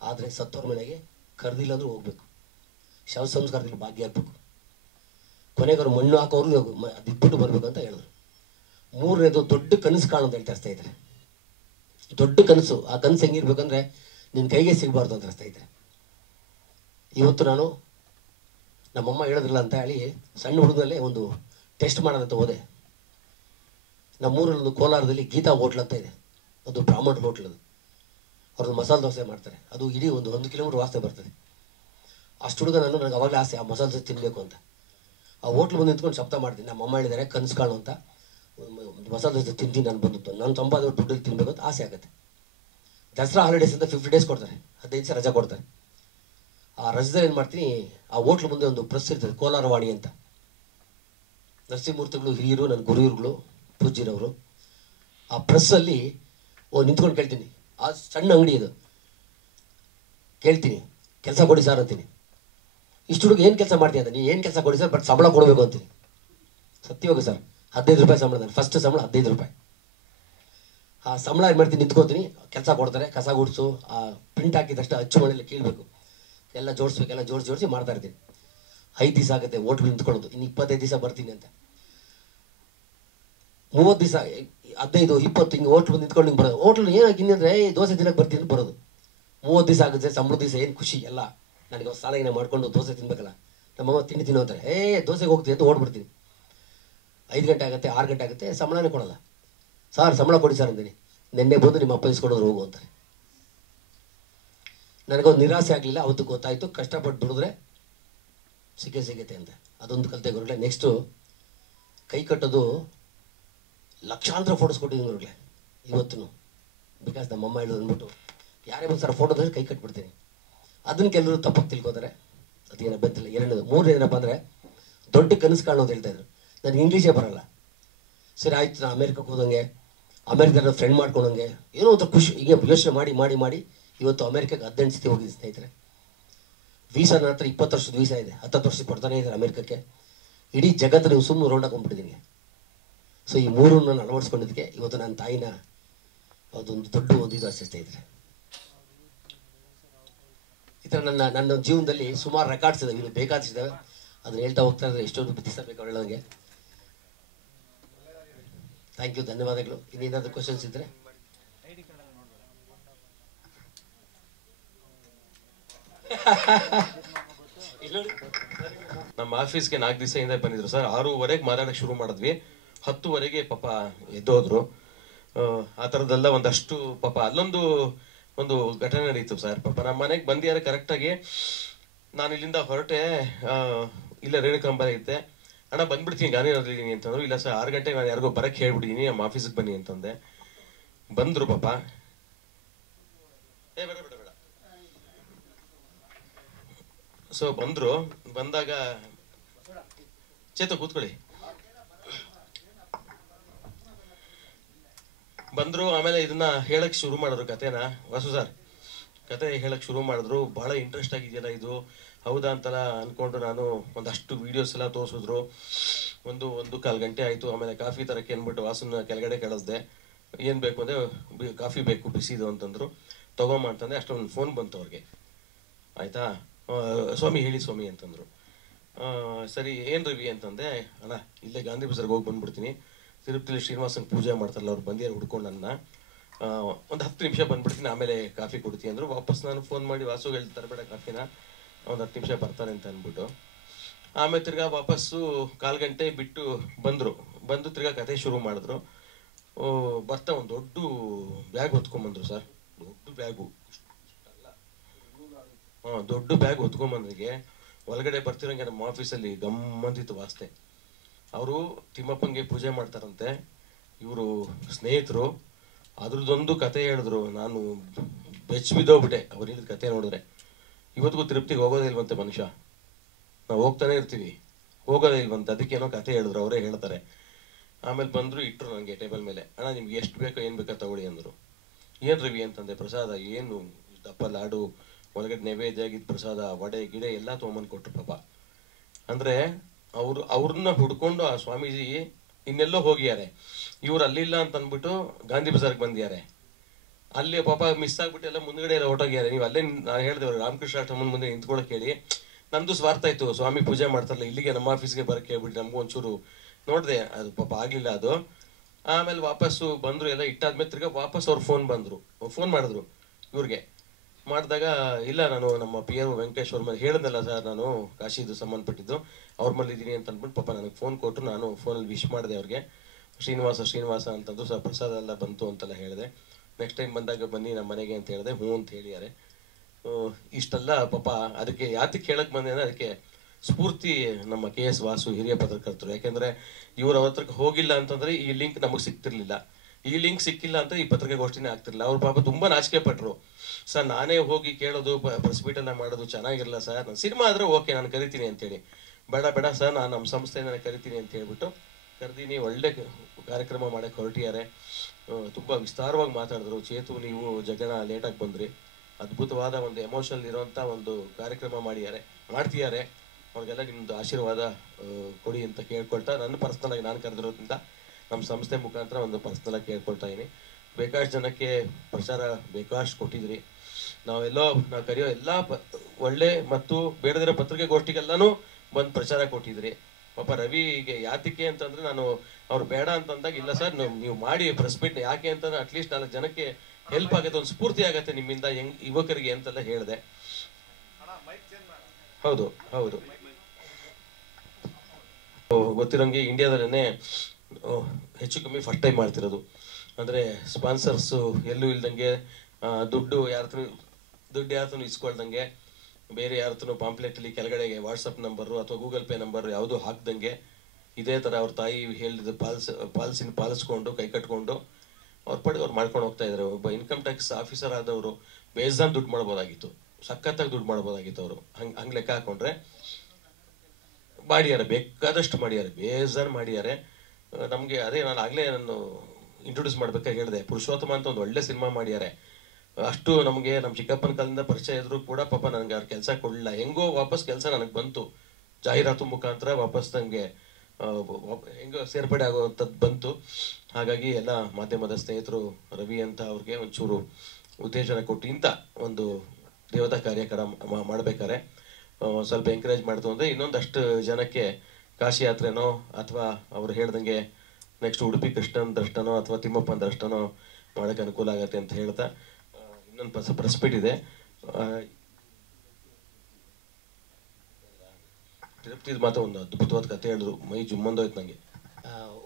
ಆದರೆ ಸತ್ತವ್ರ ಮನೆಗೆ ಕರೆದಿಲ್ಲ ಅಂದರೂ ಹೋಗಬೇಕು, ಶವ ಸಂಸ್ಕಾರದಲ್ಲಿ ಭಾಗ್ಯ ಇರಬೇಕು, ಕೊನೆಗೆ ಅವ್ರು ಮಣ್ಣು ಹಾಕೋರು ಅದಿಟ್ಬಿಟ್ಟು ಬರಬೇಕು ಅಂತ ಹೇಳಿದ್ರು. 3ನೇದು, ದೊಡ್ಡ ಕನಸು ಕಾಣೋದು ಹೇಳ್ತಾರೆ ಸ್ನೇಹಿತರೆ. ದೊಡ್ಡ ಕನಸು, ಆ ಕನಸು ಹೆಂಗಿರ್ಬೇಕಂದ್ರೆ ನಿನ್ನ ಕೈಗೆ ಸಿಗಬಾರ್ದು ಅಂತ ಸ್ನೇಹಿತರೆ. ಇವತ್ತು ನಾನು ನಮ್ಮಮ್ಮ ಹೇಳೋದಿಲ್ಲ ಅಂತ ಹೇಳಿ ಸಣ್ಣ ಹುಡುಗನಲ್ಲೇ ಒಂದು ಟೆಸ್ಟ್ ಮಾಡೋದಂತ ಹೋದೆ. ನಮ್ಮೂರಲ್ಲಿ ಒಂದು ಕೋಲಾರದಲ್ಲಿ ಗೀತಾ ಹೋಟ್ಲ್ ಅಂತ ಇದೆ, ಅದು ಬ್ರಾಹ್ಮಣ ಹೋಟ್ಲ್. ಅದು ಅವ್ರದ್ದು ಮಸಾಲೆ ದೋಸೆ ಮಾಡ್ತಾರೆ, ಅದು ಇಡೀ 1 ಕಿಲೋಮೀಟರ್ ವಾಸನೆ ಬರ್ತದೆ. ಅಷ್ಟು ಹುಡುಗ ನನಗೆ ಅವಾಗಲೇ ಆಸೆ ಆ ಮಸಾಲೆ ದೋಸೆ ತಿನ್ನಬೇಕು ಅಂತ. ಆ ಹೋಟ್ಲ್ ಬಂದು ನಿಂತ್ಕೊಂಡು ಶಬ್ದ ಮಾಡ್ತೀನಿ, ನಮ್ಮಮ್ಮ ಹೇಳಿದ್ದಾರೆ ಕನಸು ಕಾಣು ಅಂತ, ಮಸಾಲೆ ದೋಸೆ ತಿಂತೀನಿ ನಾನು ಬಂದಿತ್ತು, ನಾನು ಸಂಪಾದನೆ ದುಡ್ಡಲ್ಲಿ ತಿನ್ನಬೇಕು ಅಂತ ಆಸೆ ಆಗುತ್ತೆ. ದಸರಾ ಹಾಲಿಡೇಸ್ ಅಂತ 50 ಡೇಸ್ ಕೊಡ್ತಾರೆ, 15 ದಿವಸ ರಜಾ ಕೊಡ್ತಾರೆ. ಆ ರಜದಲ್ಲಿ ಏನು ಮಾಡ್ತೀನಿ, ಆ ಹೋಟ್ಲ್ ಮುಂದೆ ಒಂದು ಪ್ರೆಸ್ ಇರ್ತದೆ, ಕೋಲಾರವಾಣಿ ಅಂತ. ನರಸಿಂಹಮೂರ್ತಿಗಳು ಹಿರಿಯರು, ನನ್ನ ಗುರುಗಳು ಪೂಜ್ಯರವರು. ಆ ಪ್ರೆಸ್ಸಲ್ಲಿ ನಿಂತ್ಕೊಂಡು ಕೇಳ್ತೀನಿ, ಆ ಸಣ್ಣ ಅಂಗಡಿ ಇದು, ಕೇಳ್ತೀನಿ ಕೆಲಸ ಕೊಡಿ ಸರ್ ಅಂತೀನಿ. ಇಷ್ಟು ಹುಡುಗ ಏನು ಕೆಲಸ ಮಾಡ್ತೀನಿ ಅಂತ, ನೀವು ಏನು ಕೆಲಸ ಕೊಡಿ ಸರ್, ಬಟ್ ಸಂಬಳ ಕೊಡಬೇಕು ಅಂತೀನಿ. ಸತ್ಯವಾಗಿ ಸರ್, 15 ರೂಪಾಯಿ ಸಂಬಳ, ನಾನು ಫಸ್ಟ್ ಸಂಬಳ 15 ರೂಪಾಯಿ. ಆ ಸಂಬಳ ಏನು ಮಾಡ್ತೀನಿ, ನಿಂತ್ಕೋತೀನಿ, ಕೆಲಸ ಕೊಡ್ತಾರೆ, ಕಸ ಗುಡಿಸು, ಆ ಪ್ರಿಂಟ್ ಹಾಕಿದ ತಕ್ಷಣ ಅಚ್ಚು ಮನೆಯಲ್ಲಿ ಕೀಳ್ಬೇಕು, ಎಲ್ಲ ಜೋಡಿಸ್ಬೇಕು, ಎಲ್ಲ ಜೋಡಿಸಿ ಮಾಡ್ತಾ ಇರ್ತೀನಿ. 5 ದಿವಸ ಆಗುತ್ತೆ ಹೋಟ್ಲ್ ನಿಂತ್ಕೊಳ್ಳೋದು, ಇನ್ನು 25 ದಿವಸ ಬರ್ತೀನಿ ಅಂತ. 30 ದಿವಸ, 15, 20 ಹಿಂಗೆ ಹೋಟ್ಲ್ ಬಂದು ನಿಂತ್ಕೊಂಡು ಹಿಂಗೆ ಬರೋದು. ಹೋಟ್ಲ್ ಏನಾಗಿ ಇನ್ನಂದರೆ ದೋಸೆ ತಿನ್ನಕ್ಕೆ ಬರ್ತೀನಿ ಬರೋದು. 30 ದಿವಸ ಆಗುತ್ತೆ, ಸಂಬಳ ದಿವಸ ಏನು ಖುಷಿ ಎಲ್ಲ. ನನಗೆ ಸ್ನಾನ ಮಾಡ್ಕೊಂಡು ದೋಸೆ ತಿನ್ಬೇಕಲ್ಲ, ನಮ್ಮಮ್ಮ ತಿಂಡಿ ತಿನ್ನೋ ಅಂತಾರೆ, ದೋಸೆಗೆ ಹೋಗ್ತೀನಿ ಅಂತ ಓಡ್ಬಿಡ್ತೀನಿ. 5 ಗಂಟೆ ಆಗುತ್ತೆ, 6 ಗಂಟೆ ಆಗುತ್ತೆ, ಸಂಬಳನೇ ಕೊಡಲ್ಲ. ಸರ್ ಸಂಬಳ ಕೊಡಿ ಸರ್ ಅಂತೀನಿ. ನೆನ್ನೆ ಬಂದು ನಿಮ್ಮ ಅಪ್ಪ ಇಸ್ಕೊಡೋದು ಹೋಗು ಅಂತಾರೆ. ನನಗೊಂದು ನಿರಾಸೆ ಆಗಲಿಲ್ಲ, ಅವತ್ತು ಗೊತ್ತಾಯಿತು ಕಷ್ಟಪಟ್ಟು ದುಡಿದ್ರೆ ಸಿಗುತ್ತೆ ಅಂತ. ಅದೊಂದು ಕಲಿತೆ ಗುರುಗಳೇ. ನೆಕ್ಸ್ಟು ಕೈ ಕಟ್ಟೋದು, ಲಕ್ಷಾಂತರ ಫೋಟೋಸ್ ಕೊಟ್ಟಿದ್ದೀನಿ ಗುರುಗಳೇ ಇವತ್ತು. ಬಿಕಾಸ್ ನಮ್ಮಮ್ಮ ಹೇಳೋದು ಅಂದ್ಬಿಟ್ಟು ಯಾರೇ ಬಂದು ಸರ್ ಫೋಟೋ ಕೈ ಕಟ್ಬಿಡ್ತೀನಿ. ಅದನ್ನು ಕೆಲವರು ತಪ್ಪಾಗಿ ತಿಳ್ಕೊತಾರೆ, ಅದೇನೋ ಬೆಂತಿಲ್ಲ. 2ನೇದು. 3ನೇದು ಏನಪ್ಪ ಅಂದರೆ, ದೊಡ್ಡ ಕನಸು ಕಾಣೋದು ಹೇಳ್ತಾಯಿದ್ರು. ನನಗೆ ಇಂಗ್ಲೀಷೇ ಬರೋಲ್ಲ. ಸರಿ ಆಯ್ತು, ನಾನು ಅಮೇರಿಕಕ್ಕೆ ಹೋದಂಗೆ, ಅಮೇರಿಕದ ಫ್ರೆಂಡ್ ಮಾಡ್ಕೊಂಡಂಗೆ ಏನೋ ಒಂಥರ ಖುಷಿ. ಈಗ ಯೋಚನೆ ಮಾಡಿ ಮಾಡಿ ಮಾಡಿ ಇವತ್ತು ಅಮೇರಿಕಾಗೆ 18 ಸತಿ ಹೋಗಿದ್ದೀನಿ ಸ್ನೇಹಿತರೆ. ವೀಸಾ ನನ್ನ ಹತ್ರ 20 ವರ್ಷದ ವೀಸಾ ಇದೆ, 10 ವರ್ಷ ಕೊಡ್ತಾನೆ ಇದ್ದಾರೆ ಅಮೇರಿಕಕ್ಕೆ. ಇಡೀ ಜಗತ್ತು ನೀವು ಸುಮ್ಮನೆ ರೌಂಡ್ ಹಾಕೊಂಡ್ಬಿಟ್ಟಿದ್ದೀನಿ. ಸೊ ಈ 3 ನಾನು ಅಳವಡಿಸ್ಕೊಂಡಿದ್ದಕ್ಕೆ ಇವತ್ತು ನನ್ನ ತಾಯಿನ ಅದೊಂದು ದೊಡ್ಡ ಒಂದು ಇದು ಅಷ್ಟೇ ಸ್ನೇಹಿತರೆ. ಈ ಥರ ನನ್ನ ಜೀವನದಲ್ಲಿ ಸುಮಾರು ರೆಕಾರ್ಡ್ಸ್ ಇದ್ದಾವೆ, ಇನ್ನು ಬೇಕಾದಷ್ಟಿದ್ದಾವೆ. ಅದನ್ನ ಹೇಳ್ತಾ ಹೋಗ್ತಾ ಇದ್ರೆ ಎಷ್ಟೊಂದು ಬುದ್ಧಿಸಬೇಕು ಅವ್ರು ಹೇಳೋಂಗೆ. ಥ್ಯಾಂಕ್ ಯು, ಧನ್ಯವಾದಗಳು. ಇನ್ನೇನಾದರೂ ಕ್ವಶನ್ಸ್ ಇದ್ದರೆ ನಮ್ಮ ಆಫೀಸ್ಗೆ 4 ದಿವಸದಿಂದ ಬಂದಿದ್ರು ಸರ್. 6:15 ಮಾತಾಡಕ್ಕೆ ಶುರು ಮಾಡಿದ್ವಿ. 10:00 ಪಾಪ ಎದ್ದೋದ್ರು. ಆ ಥರದ್ದೆಲ್ಲ ಒಂದಷ್ಟು ಪಾಪ ಅಲ್ಲೊಂದು ಘಟನೆ ನಡೀತು ಸರ್. ಪಾಪ ನಮ್ಮ ಮನೆಗೆ ಬಂದಿದ್ದಾರೆ ಕರೆಕ್ಟಾಗಿ. ನಾನು ಇಲ್ಲಿಂದ ಹೊರಟೆ, ಇಲ್ಲ ರೇಣುಕಾಂಬ ಇದ್ದೆ. ಅಣ್ಣ ಬಂದ್ಬಿಡ್ತೀನಿ, ಗಾಂಧಿನಗರದಲ್ಲಿದ್ದೀನಿ ಅಂತಂದ್ರು. ಇಲ್ಲ ಸರ್ 6 ಗಂಟೆಗೆ ನಾನು ಯಾರಿಗೋ ಬರಕ್ಕೆ ಹೇಳ್ಬಿಟ್ಟಿದ್ದೀನಿ, ನಮ್ಮ ಆಫೀಸಿಗೆ ಬನ್ನಿ ಅಂತಂದೆ. ಬಂದರು ಪಾಪ. ಬೇಡ ಬೇಡ ಬೇಡ. ಸೊ ಬಂದರು. ಬಂದಾಗ ಚೇತ ಕೂತ್ಕೊಳ್ಳಿ. ಬಂದ್ರು. ಆಮೇಲೆ ಇದನ್ನ ಹೇಳಕ್ ಶುರು ಮಾಡಿದ್ರು ಕತೆನ. ವಾಸು ಸರ್ ಕತೆ ಹೇಳಕ್ ಶುರು ಮಾಡಿದ್ರು. ಬಹಳ ಇಂಟ್ರೆಸ್ಟ್ ಆಗಿದೆಯಲ್ಲ ಇದು, ಹೌದಾ ಅಂತೆಲ್ಲ ಅನ್ಕೊಂಡು ನಾನು ಒಂದಷ್ಟು ವಿಡಿಯೋಸ್ ಎಲ್ಲ ತೋರಿಸಿದ್ರು. 1.25 ಗಂಟೆ ಆಯ್ತು. ಆಮೇಲೆ ಕಾಫಿ ತರಕ್ಕೆ ಅಂದ್ಬಿಟ್ಟು ವಾಸನ ಕೆಳಗಡೆ ಕಳಿಸ್ದೆ. ಏನ್ ಬೇಕು ಅಂದ್ರೆ ಕಾಫಿ ಬೇಕು ಬಿಸಿದು ಅಂತಂದ್ರು. ತಗೊಂಬ ಅಂತಂದೆ. ಅಷ್ಟೊಂದು ಫೋನ್ ಬಂತು ಅವ್ರಿಗೆ. ಆಯ್ತಾ, ಸ್ವಾಮಿ ಹೇಳಿ ಸ್ವಾಮಿ ಅಂತಂದ್ರು. ಸರಿ ಏನ್ ರವಿ ಅಂತಂದೆ. ಅಣ್ಣ ಇಲ್ಲೇ ಗಾಂಧಿ ಬಜಾರ್ಗೆ ಹೋಗಿ ಬಂದ್ಬಿಡ್ತೀನಿ, ತಿರುಪತಿಲಿ ಶ್ರೀನಿವಾಸನ್ ಪೂಜೆ ಮಾಡ್ತಾರಲ್ಲ, ಅವ್ರು ಬಂದಿಯಾರು ಹುಡ್ಕೊಂಡು ನನ್ನ ಒಂದು 10 ನಿಮಿಷ ಬಂದ್ಬಿಡ್ತೀನಿ, ಆಮೇಲೆ ಕಾಫಿ ಕೊಡ್ತೀನಿ ಅಂದ್ರು. ವಾಪಸ್ ನಾನು ಫೋನ್ ಮಾಡಿ ವಾಸು ಹೇಳ್ತಾರೆ ಬೇಡ ಕಾಫಿನ, ಒಂದು 10 ನಿಮಿಷ ಬರ್ತಾರೆ ಅಂತ ಅಂದ್ಬಿಟ್ಟು. ಆಮೇಲೆ ತಿರ್ಗಾ ವಾಪಸ್ಸು 1/4 ಗಂಟೆ ಬಿಟ್ಟು ಬಂದು ತಿರ್ಗಾ ಕತೆ ಶುರು ಮಾಡಿದ್ರು. ಬರ್ತಾ ಒಂದು ದೊಡ್ಡ ಬ್ಯಾಗ್ ಹೊತ್ಕೊಂಡ್ಬಂದ್ರು ಸರ್. ದೊಡ್ಡ ಬ್ಯಾಗು, ದೊಡ್ಡ ಬ್ಯಾಗ್ ಹೊತ್ಕೊಂಡ್ಬಂದ್ರಿಗೆ ಒಳಗಡೆ ಬರ್ತಿರಂಗೆ ನಮ್ಮ ಆಫೀಸಲ್ಲಿ ಗಮ್ಮಂತಿತ್ತು ವಾಸ್ತೆ. ಅವರು ತಿಮ್ಮಪ್ಪಂಗೆ ಪೂಜೆ ಮಾಡ್ತಾರಂತೆ, ಇವರು ಸ್ನೇಹಿತರು. ಅದ್ರದ್ದೊಂದು ಕತೆ ಹೇಳಿದ್ರು. ನಾನು ಬೆಚ್ಚ ಬಿದ್ದೋಗ್ಬಿಟ್ಟೆ ಅವ್ರು ಹೇಳಿದ ಕತೆ ನೋಡಿದ್ರೆ. ಇವತ್ತಿಗೂ ತಿರುಪತಿಗೆ ಹೋಗೋದೇ ಇಲ್ವಂತೆ ಮನುಷ್ಯ. ನಾವು ಹೋಗ್ತಾನೆ ಇರ್ತೀವಿ, ಹೋಗೋದೇ ಇಲ್ವಂತೆ. ಅದಕ್ಕೇನೋ ಕತೆ ಹೇಳಿದ್ರು, ಅವರೇ ಹೇಳ್ತಾರೆ. ಆಮೇಲೆ ಬಂದ್ರು, ಇಟ್ಟರು ನನಗೆ ಟೇಬಲ್ ಮೇಲೆ. ಅಣ್ಣ ನಿಮ್ಗೆ ಎಷ್ಟು ಬೇಕೋ ಏನು ಬೇಕೋ ತಗೊಳ್ಳಿ ಅಂದರು. ಏನು ರವಿ ಅಂತಂದೆ. ಪ್ರಸಾದ ಏನು ದಪ್ಪ ಲಾಡು, ಒಳಗಡೆ ನೈವೇದ್ಯ ಆಗಿದ್ದ ಪ್ರಸಾದ, ವಡೆ ಗಿಡೆ ಎಲ್ಲ ತೊಗೊಂಬಂದು ಕೊಟ್ರು ಪಾಪ. ಅಂದ್ರೆ ಅವ್ರನ್ನ ಹುಡ್ಕೊಂಡು ಆ ಸ್ವಾಮೀಜಿ ಇನ್ನೆಲ್ಲೋ ಹೋಗಿದ್ದಾರೆ. ಇವ್ರು ಅಲ್ಲಿಲ್ಲ ಅಂತ ಅಂದ್ಬಿಟ್ಟು ಗಾಂಧಿ ಬಜಾರ್ಗೆ ಬಂದಿದ್ದಾರೆ. ಅಲ್ಲಿ ಪಾಪ ಮಿಸ್ ಆಗ್ಬಿಟ್ಟು ಎಲ್ಲ ಮುಂದ್ಗಡೆ ಎಲ್ಲ ಹೊರಟೋಗ್ಯಾರೆ. ನೀವು ಅಲ್ಲೇ ನಾನು ಹೇಳಿದೆ ರಾಮಕೃಷ್ಣ ಆಶ್ರಮನ ಮುಂದೆ ನಿಂತ್ಕೊಳಕ್ ಹೇಳಿ. ನಮ್ದು ಸ್ವಾರ್ಥ ಇತ್ತು, ಸ್ವಾಮಿ ಪೂಜೆ ಮಾಡ್ತಾರಲ್ಲ ಇಲ್ಲಿಗೆ ನಮ್ಮ ಆಫೀಸ್ಗೆ ಬರಕ್ಕೆ ಹೇಳ್ಬಿಟ್ಟು ನಮಗೂ ಒಂಚೂರು ನೋಡಿದೆ. ಅದು ಪಾಪ ಆಗ್ಲಿಲ್ಲ ಅದು. ಆಮೇಲೆ ವಾಪಸ್ಸು ಬಂದ್ರು. ಎಲ್ಲ ಇಟ್ಟಾದ್ಮೇಲೆ ತಿರ್ಗಾ ವಾಪಸ್ ಅವ್ರು ಫೋನ್ ಮಾಡಿದ್ರು ಇವ್ರಿಗೆ. ಮಾಡಿದಾಗ ಇಲ್ಲ ನಾನು ನಮ್ಮ PO ವೆಂಕಟೇಶ್ ಅವ್ರ ಮೇಲೆ ಹೇಳಿದ್ನಲ್ಲ ಸರ್, ನಾನು ಕಾಶಿದು ಸಂಬಂಧಪಟ್ಟಿದ್ದು ಅವ್ರ ಮೇಲೆ ಇದ್ದೀನಿ ಅಂತ ಅಂದ್ಬಿಟ್ಟು ಪಾಪ ನನಗೆ ಫೋನ್ ಕೊಟ್ಟರು. ನಾನು ಫೋನಲ್ಲಿ ವಿಶ್ ಮಾಡಿದೆ ಅವ್ರಿಗೆ. ಶ್ರೀನಿವಾಸ ಅಂತಂದ್ರು. ಸರ್ ಪ್ರಸಾದ ಎಲ್ಲ ಬಂತು ಅಂತೆಲ್ಲ ಹೇಳಿದೆ. ನೆಕ್ಸ್ಟ್ ಟೈಮ್ ಬಂದಾಗ ಬನ್ನಿ ನಮ್ಮ ಮನೆಗೆ ಅಂತ ಹೇಳಿದೆ. ಹ್ಞೂ ಅಂತ ಹೇಳಿದ್ದಾರೆ. ಇಷ್ಟೆಲ್ಲ ಪಾಪ ಅದಕ್ಕೆ ಯಾತಕ್ಕೆ ಹೇಳಕ್ ಬಂದೆ ಅಂದ್ರೆ, ಅದಕ್ಕೆ ಸ್ಫೂರ್ತಿ ನಮ್ಮ KS ವಾಸು ಹಿರಿಯ ಪತ್ರಕರ್ತರು. ಯಾಕೆಂದ್ರೆ ಇವ್ರ ಹತ್ರಕ್ಕೆ ಹೋಗಿಲ್ಲ ಅಂತಂದ್ರೆ ಈ ಲಿಂಕ್ ನಮಗೆ ಸಿಗ್ತಿರ್ಲಿಲ್ಲ. ಈ ಲಿಂಕ್ ಸಿಕ್ಕಿಲ್ಲ ಅಂತ ಈ ಪತ್ರಿಕಾಗೋಷ್ಠಿನೇ ಆಗ್ತಿರ್ಲಿಲ್ಲ. ಅವ್ರ ಪಾಪ ತುಂಬಾ ನಾಚಿಕೆ ಪಟ್ರು. ಸರ್ ನಾನೇ ಹೋಗಿ ಕೇಳೋದು, ಪ್ರೆಸ್ ಮೀಟ್ ಎಲ್ಲ ಮಾಡೋದು ಚೆನ್ನಾಗಿರಲ್ಲ ಸರ್, ನಾನು ಸಿನಿಮಾ ಆದ್ರೆ ಓಕೆ ನಾನು ಕರಿತೀನಿ ಅಂತೇಳಿ. ಬೇಡ ಸರ್ ನಾನು ನಮ್ಮ ಸಂಸ್ಥೆನ ಕರಿತೀನಿ ಅಂತ ಹೇಳ್ಬಿಟ್ಟು ಕರೆದೀನಿ. ಒಳ್ಳೆ ಕಾರ್ಯಕ್ರಮ ಮಾಡಕ್ಕೆ ಹೊರಟಿದ್ದಾರೆ. ತುಂಬಾ ವಿಸ್ತಾರವಾಗಿ ಮಾತಾಡಿದ್ರು. ಚೇತು ನೀವು ಜಗಣ ಲೇಟಾಗಿ ಬಂದ್ರಿ, ಅದ್ಭುತವಾದ ಒಂದು ಎಮೋಷನಲ್ ಇರೋಂಥ ಒಂದು ಕಾರ್ಯಕ್ರಮ ಮಾಡ್ತಿದ್ದಾರೆ. ಅವ್ರಿಗೆಲ್ಲ ನಿಮ್ದು ಆಶೀರ್ವಾದ ಕೊಡಿ ಅಂತ ಕೇಳ್ಕೊಳ್ತಾ, ನನ್ನ ಪರ್ಸ್ನಲ್ ಆಗಿ ನಾನು ಕರೆದಿರೋದ್ರಿಂದ ನಮ್ಮ ಸಂಸ್ಥೆ ಮುಖಾಂತರ ಒಂದು ಪರ್ಸ್ನಲ್ ಆಗಿ ಕೇಳ್ಕೊಳ್ತಾ ಇದೀನಿ. ಬೇಕಾಷ್ಟು ಜನಕ್ಕೆ ಪ್ರಚಾರ ಬೇಕಾಷ್ಟು ಕೊಟ್ಟಿದ್ರಿ. ನಾವು ಕರೆಯೋ ಎಲ್ಲ ಒಳ್ಳೆ ಮತ್ತು ಬೇಡದಿರೋ ಪತ್ರಿಕೆಗೋಷ್ಠಿಗೆಲ್ಲಾನು ಬಂದು ಪ್ರಚಾರ ಕೊಟ್ಟಿದ್ರಿ. ಪಾಪ ರವಿಗೆ ಯಾತಕ್ಕೆ ಅಂತಂದ್ರೆ, ನಾನು ಅವ್ರು ಬೇಡ ಅಂತಂದಾಗ ಇಲ್ಲ ಸರ್ ನೀವು ಮಾಡಿ ಪ್ರೆಸ್ ಮೀಟ್, ಯಾಕೆ ಅಂತಂದ್ರೆ ಅಟ್ಲೀಸ್ಟ್ 4 ಜನಕ್ಕೆ ಹೆಲ್ಪ್ ಆಗುತ್ತೆ, ಒಂದು ಸ್ಫೂರ್ತಿ ಆಗತ್ತೆ ನಿಮ್ಮಿಂದ ಯುವಕರಿಗೆ ಅಂತೆಲ್ಲ ಹೇಳಿದೆ. ಹೌದು ಗೊತ್ತಿರೋಂಗೆ ಇಂಡಿಯಾದಲ್ಲೇ ಹೆಚ್ಚು ಕಮ್ಮಿ ಫಸ್ಟ್ ಟೈಮ್ ಮಾಡ್ತಿರೋದು. ಅಂದ್ರೆ ಸ್ಪಾನ್ಸರ್ಸ್ ಎಲ್ಲೂ ಇಲ್ದಂಗೆ, ದುಡ್ಡು ಯಾರತ್ರನು ಇಸ್ಕೊಳ್ದಂಗೆ, ಬೇರೆ ಯಾರತ್ರನು ಪಾಂಪ್ಲೆಟ್ ಅಲ್ಲಿ ಕೆಳಗಡೆಗೆ ವಾಟ್ಸಪ್ ನಂಬರ್ ಅಥವಾ ಗೂಗಲ್ ಪೇ ನಂಬರ್ ಯಾವುದು ಹಾಕ್ದಂಗೆ, ಇದೇ ತರ ಅವ್ರ ತಾಯಿ ಹೇಳಿದ ಪಾಲಿಸ್ಕೊಂಡು ಕೈ ಕಟ್ಕೊಂಡು ಅವ್ರ ಪಡೆದು ಅವ್ರು ಮಾಡ್ಕೊಂಡು ಹೋಗ್ತಾ ಇದಾರೆ. ಒಬ್ಬ ಇನ್ಕಮ್ ಟ್ಯಾಕ್ಸ್ ಆಫೀಸರ್ ಆದವರು ಬೇಜಾನ್ ದುಡ್ಡು ಮಾಡ್ಬೋದಾಗಿತ್ತು, ಸಖತ್ತಾಗಿ ದುಡ್ಡು ಮಾಡ್ಬೋದಾಗಿತ್ತು. ಅವರು ಹಂಗ್ ಲೆಕ್ಕ ಹಾಕೊಂಡ್ರೆ ಮಾಡಿದ್ದಾರೆ, ಬೇಕಾದಷ್ಟು ಮಾಡಿದ್ದಾರೆ, ಬೇಜಾನ್ ಮಾಡಿದ್ದಾರೆ. ನಮ್ಗೆ ಅದೇ ನಾನು ಇಂಟ್ರೊಡ್ಯೂಸ್ ಮಾಡ್ಬೇಕಾಗಿ ಹೇಳಿದೆ, ಪುರುಷೋತ್ತಮ ಅಂತ ಒಂದು ಒಳ್ಳೆ ಸಿನಿಮಾ ಮಾಡಿದ್ದಾರೆ. ಅಷ್ಟು ನಮಗೆ ನಮ್ಮ ಚಿಕ್ಕಪ್ಪನ ಕಾಲದಿಂದ ಪರಿಚಯ ಇದ್ರು ಕೂಡ ಪಾಪ ನನಗೆ ಅವ್ರ ಕೆಲಸ ಕೊಡಲಿಲ್ಲ. ಹೆಂಗೋ ವಾಪಸ್ ಕೆಲಸ ನನಗೆ ಬಂತು, ಜಾಹೀರಾತು ಮುಖಾಂತರ ವಾಪಸ್ ನನಗೆ ಹೆಂಗೋ ಸೇರ್ಪಡೆ ಆಗುವಂಥದ್ದು ಬಂತು. ಹಾಗಾಗಿ ಎಲ್ಲ ಮಾಧ್ಯಮದ ಸ್ನೇಹಿತರು ರವಿ ಅಂತ ಅವ್ರಿಗೆ ಒಂಚೂರು ಉತ್ತೇಜನ ಕೊಟ್ಟು ಇಂಥ ಒಂದು ದೇವತಾ ಕಾರ್ಯಕ್ರಮ ಮಾಡ್ಬೇಕಾರೆ ಸ್ವಲ್ಪ ಎಂಕರೇಜ್ ಮಾಡ್ತು ಅಂದರೆ ಇನ್ನೊಂದಷ್ಟು ಜನಕ್ಕೆ ಕಾಶಿ ಯಾತ್ರೆನೋ ಅಥವಾ ಅವ್ರು ಹೇಳ್ದಂಗೆ ನೆಕ್ಸ್ಟ್ ಉಡುಪಿ ಕೃಷ್ಣನ್ ದರ್ಶನನೋ ಅಥವಾ ತಿಮ್ಮಪ್ಪನ ದರ್ಶನನೋ ಮಾಡೋಕ್ಕೆ ಅನುಕೂಲ ಆಗತ್ತೆ ಅಂತ ಹೇಳ್ತಾ ಇನ್ನೊಂದು ಪ್ರೆಸ್ ಮೀಟ್ ಇದೆ. ತಿರುಪ್ತಿದ ಮಾತ್ರ ಒಂದು ಅದ್ಭುತವಾದ ಕತೆ ಹೇಳಿದ್ರು, ಮೈ ಜುಮ್ಮಂದೋಯ್ತು ನನಗೆ.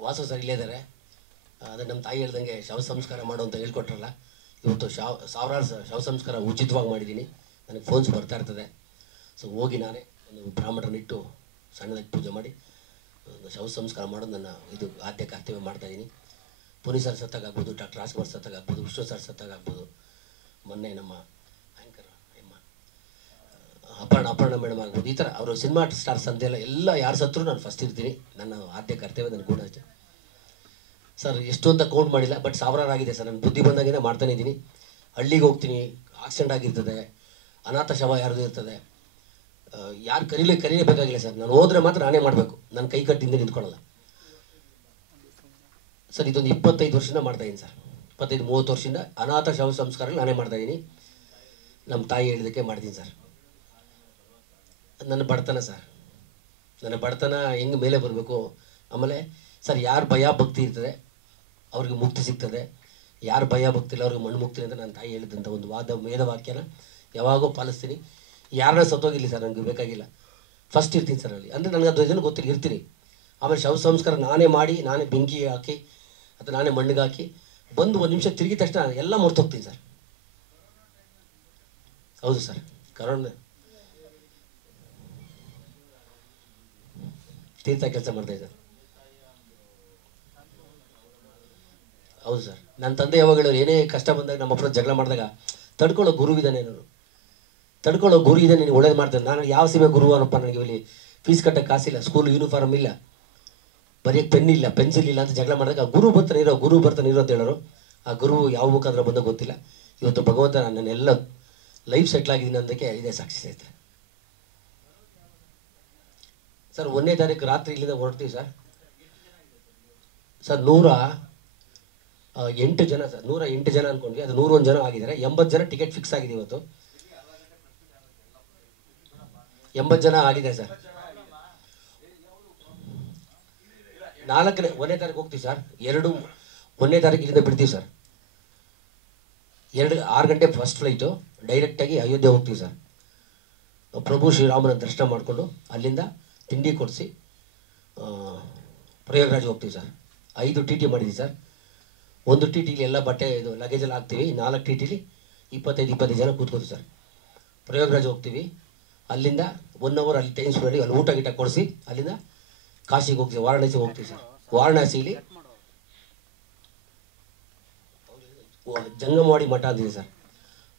ವಾಸು ಸರ್ ಇಲ್ಲೇ ಇದ್ದಾರೆ. ಅದೇ ನಮ್ಮ ತಾಯಿ ಹೇಳ್ದಂಗೆ ಶವ ಸಂಸ್ಕಾರ ಮಾಡು ಅಂತ ಹೇಳ್ಕೊಟ್ರಲ್ಲ, ಇವತ್ತು ಸಾವಿರಾರು ಶವ ಸಂಸ್ಕಾರ ಉಚಿತವಾಗಿ ಮಾಡಿದ್ದೀನಿ. ನನಗೆ ಫೋನ್ಸ್ ಬರ್ತಾ ಇರ್ತದೆ. ಸೊ ಹೋಗಿ ನಾನೇ ಒಂದು ಬ್ರಾಹ್ಮಣರನ್ನಿಟ್ಟು ಸಣ್ಣದಾಗಿ ಪೂಜೆ ಮಾಡಿ ಒಂದು ಶವ ಸಂಸ್ಕಾರ ಮಾಡೋದು ನನ್ನ ಇದು ಆದ್ಯ ಕರ್ತವ್ಯ ಮಾಡ್ತಾಯಿದ್ದೀನಿ. ಪುನೀತ್ ಸರ್ ಸತ್ತಾಗಾಗ್ಬೋದು, ಡಾಕ್ಟರ್ ರಾಜ್ಕುಮಾರ್ ಸತ್ತಾಗಾಗ್ಬೋದು, ವಿಷ್ಣು ಸರ್ ಸತ್ತಾಗಾಗ್ಬೋದು, ಮೊನ್ನೆ ನಮ್ಮ ಆ್ಯಂಕರ್ ಅಪರ್ಣ ಮೇಡಮ್ ಆಗ್ಬೋದು. ಈ ಥರ ಅವರು ಸಿನಿಮಾ ಸ್ಟಾರ್ಸ್ ಅಂತೆಲ್ಲ ಎಲ್ಲ ಯಾರು ಸತ್ರು ನಾನು ಫಸ್ಟ್ ಇರ್ತೀನಿ. ನನ್ನ ಆದ್ಯ ಕರ್ತವ್ಯ ನನಗೆ ಕೂಡ ಅಷ್ಟೇ ಸರ್. ಎಷ್ಟು ಅಂತ ಕೌಂಟ್ ಮಾಡಿಲ್ಲ, ಬಟ್ ಸಾವಿರಾರು ಆಗಿದೆ ಸರ್. ನಾನು ಬುದ್ಧಿ ಬಂದಾಗೇನೆ ಮಾಡ್ತಾನೆ ಇದ್ದೀನಿ. ಹಳ್ಳಿಗೆ ಹೋಗ್ತೀನಿ, ಆಕ್ಸಿಡೆಂಟ್ ಆಗಿರ್ತದೆ, ಅನಾಥ ಶವ ಯಾರ್ದು ಇರ್ತದೆ, ಯಾರು ಕರೀಲೇಬೇಕಾಗಿಲ್ಲ ಸರ್. ನಾನು ಹೋದ್ರೆ ಮಾತ್ರ ನಾನೇ ಮಾಡಬೇಕು, ನನ್ನ ಕೈ ಕಟ್ಟಿಂದ ನಿಂತ್ಕೊಳ್ಳಲ್ಲ ಸರ್. ಇದೊಂದು 25 ವರ್ಷದಿಂದ ಮಾಡ್ತಾಯಿದ್ದೀನಿ ಸರ್. 25-30 ವರ್ಷದಿಂದ ಅನಾಥ ಶವ ಸಂಸ್ಕಾರ ನಾನೇ ಮಾಡ್ತಾಯಿದ್ದೀನಿ. ನಮ್ಮ ತಾಯಿ ಹೇಳಿದಕ್ಕೆ ಮಾಡ್ತೀನಿ ಸರ್. ನನ್ನ ಬಡತನ ಸರ್, ನನ್ನ ಬಡತನ ಹೆಂಗೆ ಮೇಲೆ ಬರಬೇಕು. ಆಮೇಲೆ ಸರ್, ಯಾರು ಭಯ ಭಕ್ತಿ ಇರ್ತದೆ ಅವ್ರಿಗೆ ಮುಕ್ತಿ ಸಿಗ್ತದೆ, ಯಾರು ಭಯ ಭಕ್ತಿ ಇಲ್ಲ ಅವ್ರಿಗೆ ಮಣ್ಣು ಮುಕ್ತಿ ಅಂತ ನನ್ನ ತಾಯಿ ಹೇಳಿದಂಥ ಒಂದು ವೇದವಾಕ್ಯನ ಯಾವಾಗೋ ಪಾಲಿಸ್ತೀನಿ. ಯಾರನ್ನ ಸತ್ತೋಗಿರಲಿ ಸರ್, ನನಗೆ ಬೇಕಾಗಿಲ್ಲ, ಫಸ್ಟ್ ಇರ್ತೀನಿ ಸರ್ ಅಲ್ಲಿ. ಅಂದರೆ ನನಗೆ 10 ಜನ ಗೊತ್ತಿಲ್ಲ, ಇರ್ತೀನಿ. ಆಮೇಲೆ ಶವ ಸಂಸ್ಕಾರ ನಾನೇ ಮಾಡಿ, ನಾನೇ ಬೆಂಕಿ ಹಾಕಿ ಅಥವಾ ನಾನೇ ಮಣ್ಣಿಗೆ ಹಾಕಿ ಬಂದು 1 ನಿಮಿಷ ತಿರುಗಿದ ತಕ್ಷಣ ಎಲ್ಲ ಮರ್ತೋಗ್ತೀನಿ ಸರ್. ಹೌದು ಸರ್, ಕರೋನಾ ತೀರ್ಥ ಕೆಲಸ ಮಾಡ್ತಾಯಿದ್ದೆ ಸರ್. ಹೌದು ಸರ್, ನನ್ನ ತಂದೆ ಯಾವಾಗ ಹೇಳೋರು, ಏನೇ ಕಷ್ಟ ಬಂದಾಗ ನಮ್ಮ ಅಪ್ಪನ ಜಗಳ ಮಾಡಿದಾಗ ತಡ್ಕೊಳ್ಳೋ ಗುರುವಿದ್ದಾನೆ, ನಾನು ತಡ್ಕೊಳ್ಳೋ ಗುರು ಇದೆ, ನೀನು ಒಳ್ಳೇದು ಮಾಡ್ತಾನೆ. ನಾನು ಯಾವ ಸೀಮೆ ಗುರು ಅನ್ನಪ್ಪ, ನನಗೆ ಇಲ್ಲಿ ಫೀಸ್ ಕಟ್ಟಕ್ಕೆ ಕಾಸಿಲ್ಲ, ಸ್ಕೂಲ್ ಯೂನಿಫಾರ್ಮ್ ಇಲ್ಲ, ಬರೆಯೋಕ್ಕೆ ಪೆನ್ ಇಲ್ಲ, ಪೆನ್ಸಿಲ್ ಇಲ್ಲ ಅಂತ ಜಗಳ ಮಾಡಿದಾಗ ಗುರು ಬರ್ತಾನೆ ಇರೋ ಅಂತ ಹೇಳೋರು. ಆ ಗುರು ಯಾವ ಮುಖಾಂತರ ಬಂದ ಗೊತ್ತಿಲ್ಲ. ಇವತ್ತು ಭಗವಂತ ನನ್ನೆಲ್ಲ ಲೈಫ್ ಸೆಟ್ಲ್ ಆಗಿದ್ದೀನಿ ಅನ್ನೋದಕ್ಕೆ ಇದೇ ಸಾಕ್ಷಿ ಐತೆ ಸರ್. 1ನೇ ತಾರೀಕು ರಾತ್ರಿ ಇಲ್ಲಿಂದ ಹೊರಡ್ತೀವಿ ಸರ್. 108 ಜನ ಸರ್, 108 ಜನ ಅಂದ್ಕೊಂಡ್ವಿ, ಅದು 101 ಜನ ಆಗಿದ್ದಾರೆ. 80 ಜನ ಟಿಕೆಟ್ ಫಿಕ್ಸ್ ಆಗಿದೆ ಇವತ್ತು. 80 ಜನ ಆಗಿದೆ ಸರ್. 1ನೇ ತಾರೀಕು ಹೋಗ್ತೀವಿ ಸರ್. 1ನೇ ತಾರೀಕು ಇಲ್ಲಿಂದ ಬಿಡ್ತೀವಿ ಸರ್. 6 ಗಂಟೆ ಫಸ್ಟ್ ಫ್ಲೈಟು, ಡೈರೆಕ್ಟಾಗಿ ಅಯೋಧ್ಯೆ ಹೋಗ್ತೀವಿ ಸರ್. ಪ್ರಭು ಶ್ರೀರಾಮನ ದರ್ಶನ ಮಾಡಿಕೊಂಡು ಅಲ್ಲಿಂದ ತಿಂಡಿ ಕೊಡಿಸಿ ಪ್ರಯಾಗ್ರಾಜ್ ಹೋಗ್ತೀವಿ ಸರ್. 5 TT ಮಾಡಿದ್ದೀವಿ ಸರ್. 1 TTಲಿ ಎಲ್ಲ ಬಟ್ಟೆ ಇದು ಲಗೇಜಲ್ಲಿ ಹಾಕ್ತೀವಿ. 4 TTಲಿ 25 ಜನ ಕೂತ್ಕೋತೀವಿ ಸರ್. ಪ್ರಯಾಗ್ರಾಜ್ ಹೋಗ್ತೀವಿ. ಅಲ್ಲಿಂದ 1 ಅವರ್ ಅಲ್ಲಿ ಟೈಮ್ ಸ್ಪೆಂಡ್ ಮಾಡಿ ಅಲ್ಲಿ ಊಟ ಗೀಟ ಕೊಡಿಸಿ ಅಲ್ಲಿಂದ ಕಾಶಿಗೆ ಹೋಗ್ತೀವಿ, ವಾರಣಾಸಿಗೆ ಹೋಗ್ತೀವಿ ಸರ್. ವಾರಣಾಸಿಲಿ ಜಂಗಮವಾಡಿ ಮಠ ಅಂತಿದೆ ಸರ್,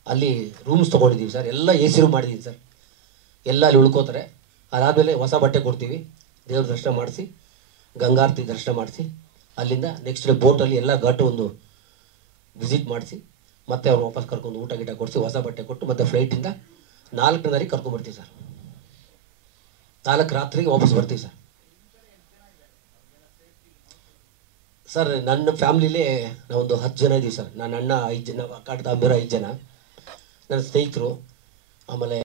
ಅಲ್ಲಿ ರೂಮ್ಸ್ ತೊಗೊಂಡಿದ್ದೀವಿ ಸರ್. ಎಲ್ಲ AC ರೂಮ್ ಮಾಡಿದ್ದೀವಿ ಸರ್. ಎಲ್ಲ ಅಲ್ಲಿ ಉಳ್ಕೋತಾರೆ. ಅದಾದಮೇಲೆ ಹೊಸ ಬಟ್ಟೆ ಕೊಡ್ತೀವಿ, ದೇವ್ರ ದರ್ಶನ ಮಾಡಿಸಿ, ಗಂಗಾರತಿ ದರ್ಶನ ಮಾಡಿಸಿ, ಅಲ್ಲಿಂದ ನೆಕ್ಸ್ಟ್ ಡೇ ಬೋಟಲ್ಲಿ ಎಲ್ಲ ಘಾಟು ಒಂದು ವಿಸಿಟ್ ಮಾಡಿಸಿ, ಮತ್ತೆ ಅವ್ರು ವಾಪಸ್ ಕರ್ಕೊಂಡು ಊಟ ಗೀಟ ಕೊಡಿಸಿ, ಹೊಸ ಬಟ್ಟೆ ಕೊಟ್ಟು ಮತ್ತೆ ಫ್ಲೈಟಿಂದ 4ನೇ ತಾರೀಕು ಕರ್ಕೊಂಡ್ಬರ್ತೀವಿ ಸರ್. 4 ರಾತ್ರಿಗೆ ವಾಪಸ್ ಬರ್ತೀವಿ ಸರ್. ಸರ್, ನನ್ನ ಫ್ಯಾಮ್ಲಿಲೇ ನಾವೊಂದು 10 ಜನ ಇದ್ದೀವಿ ಸರ್. ನನ್ನ ಅಣ್ಣ 5 ಜನ, ಅಕ್ಕ ತಮ್ಮರು 5 ಜನ, ನನ್ನ ಸ್ನೇಹಿತರು, ಆಮೇಲೆ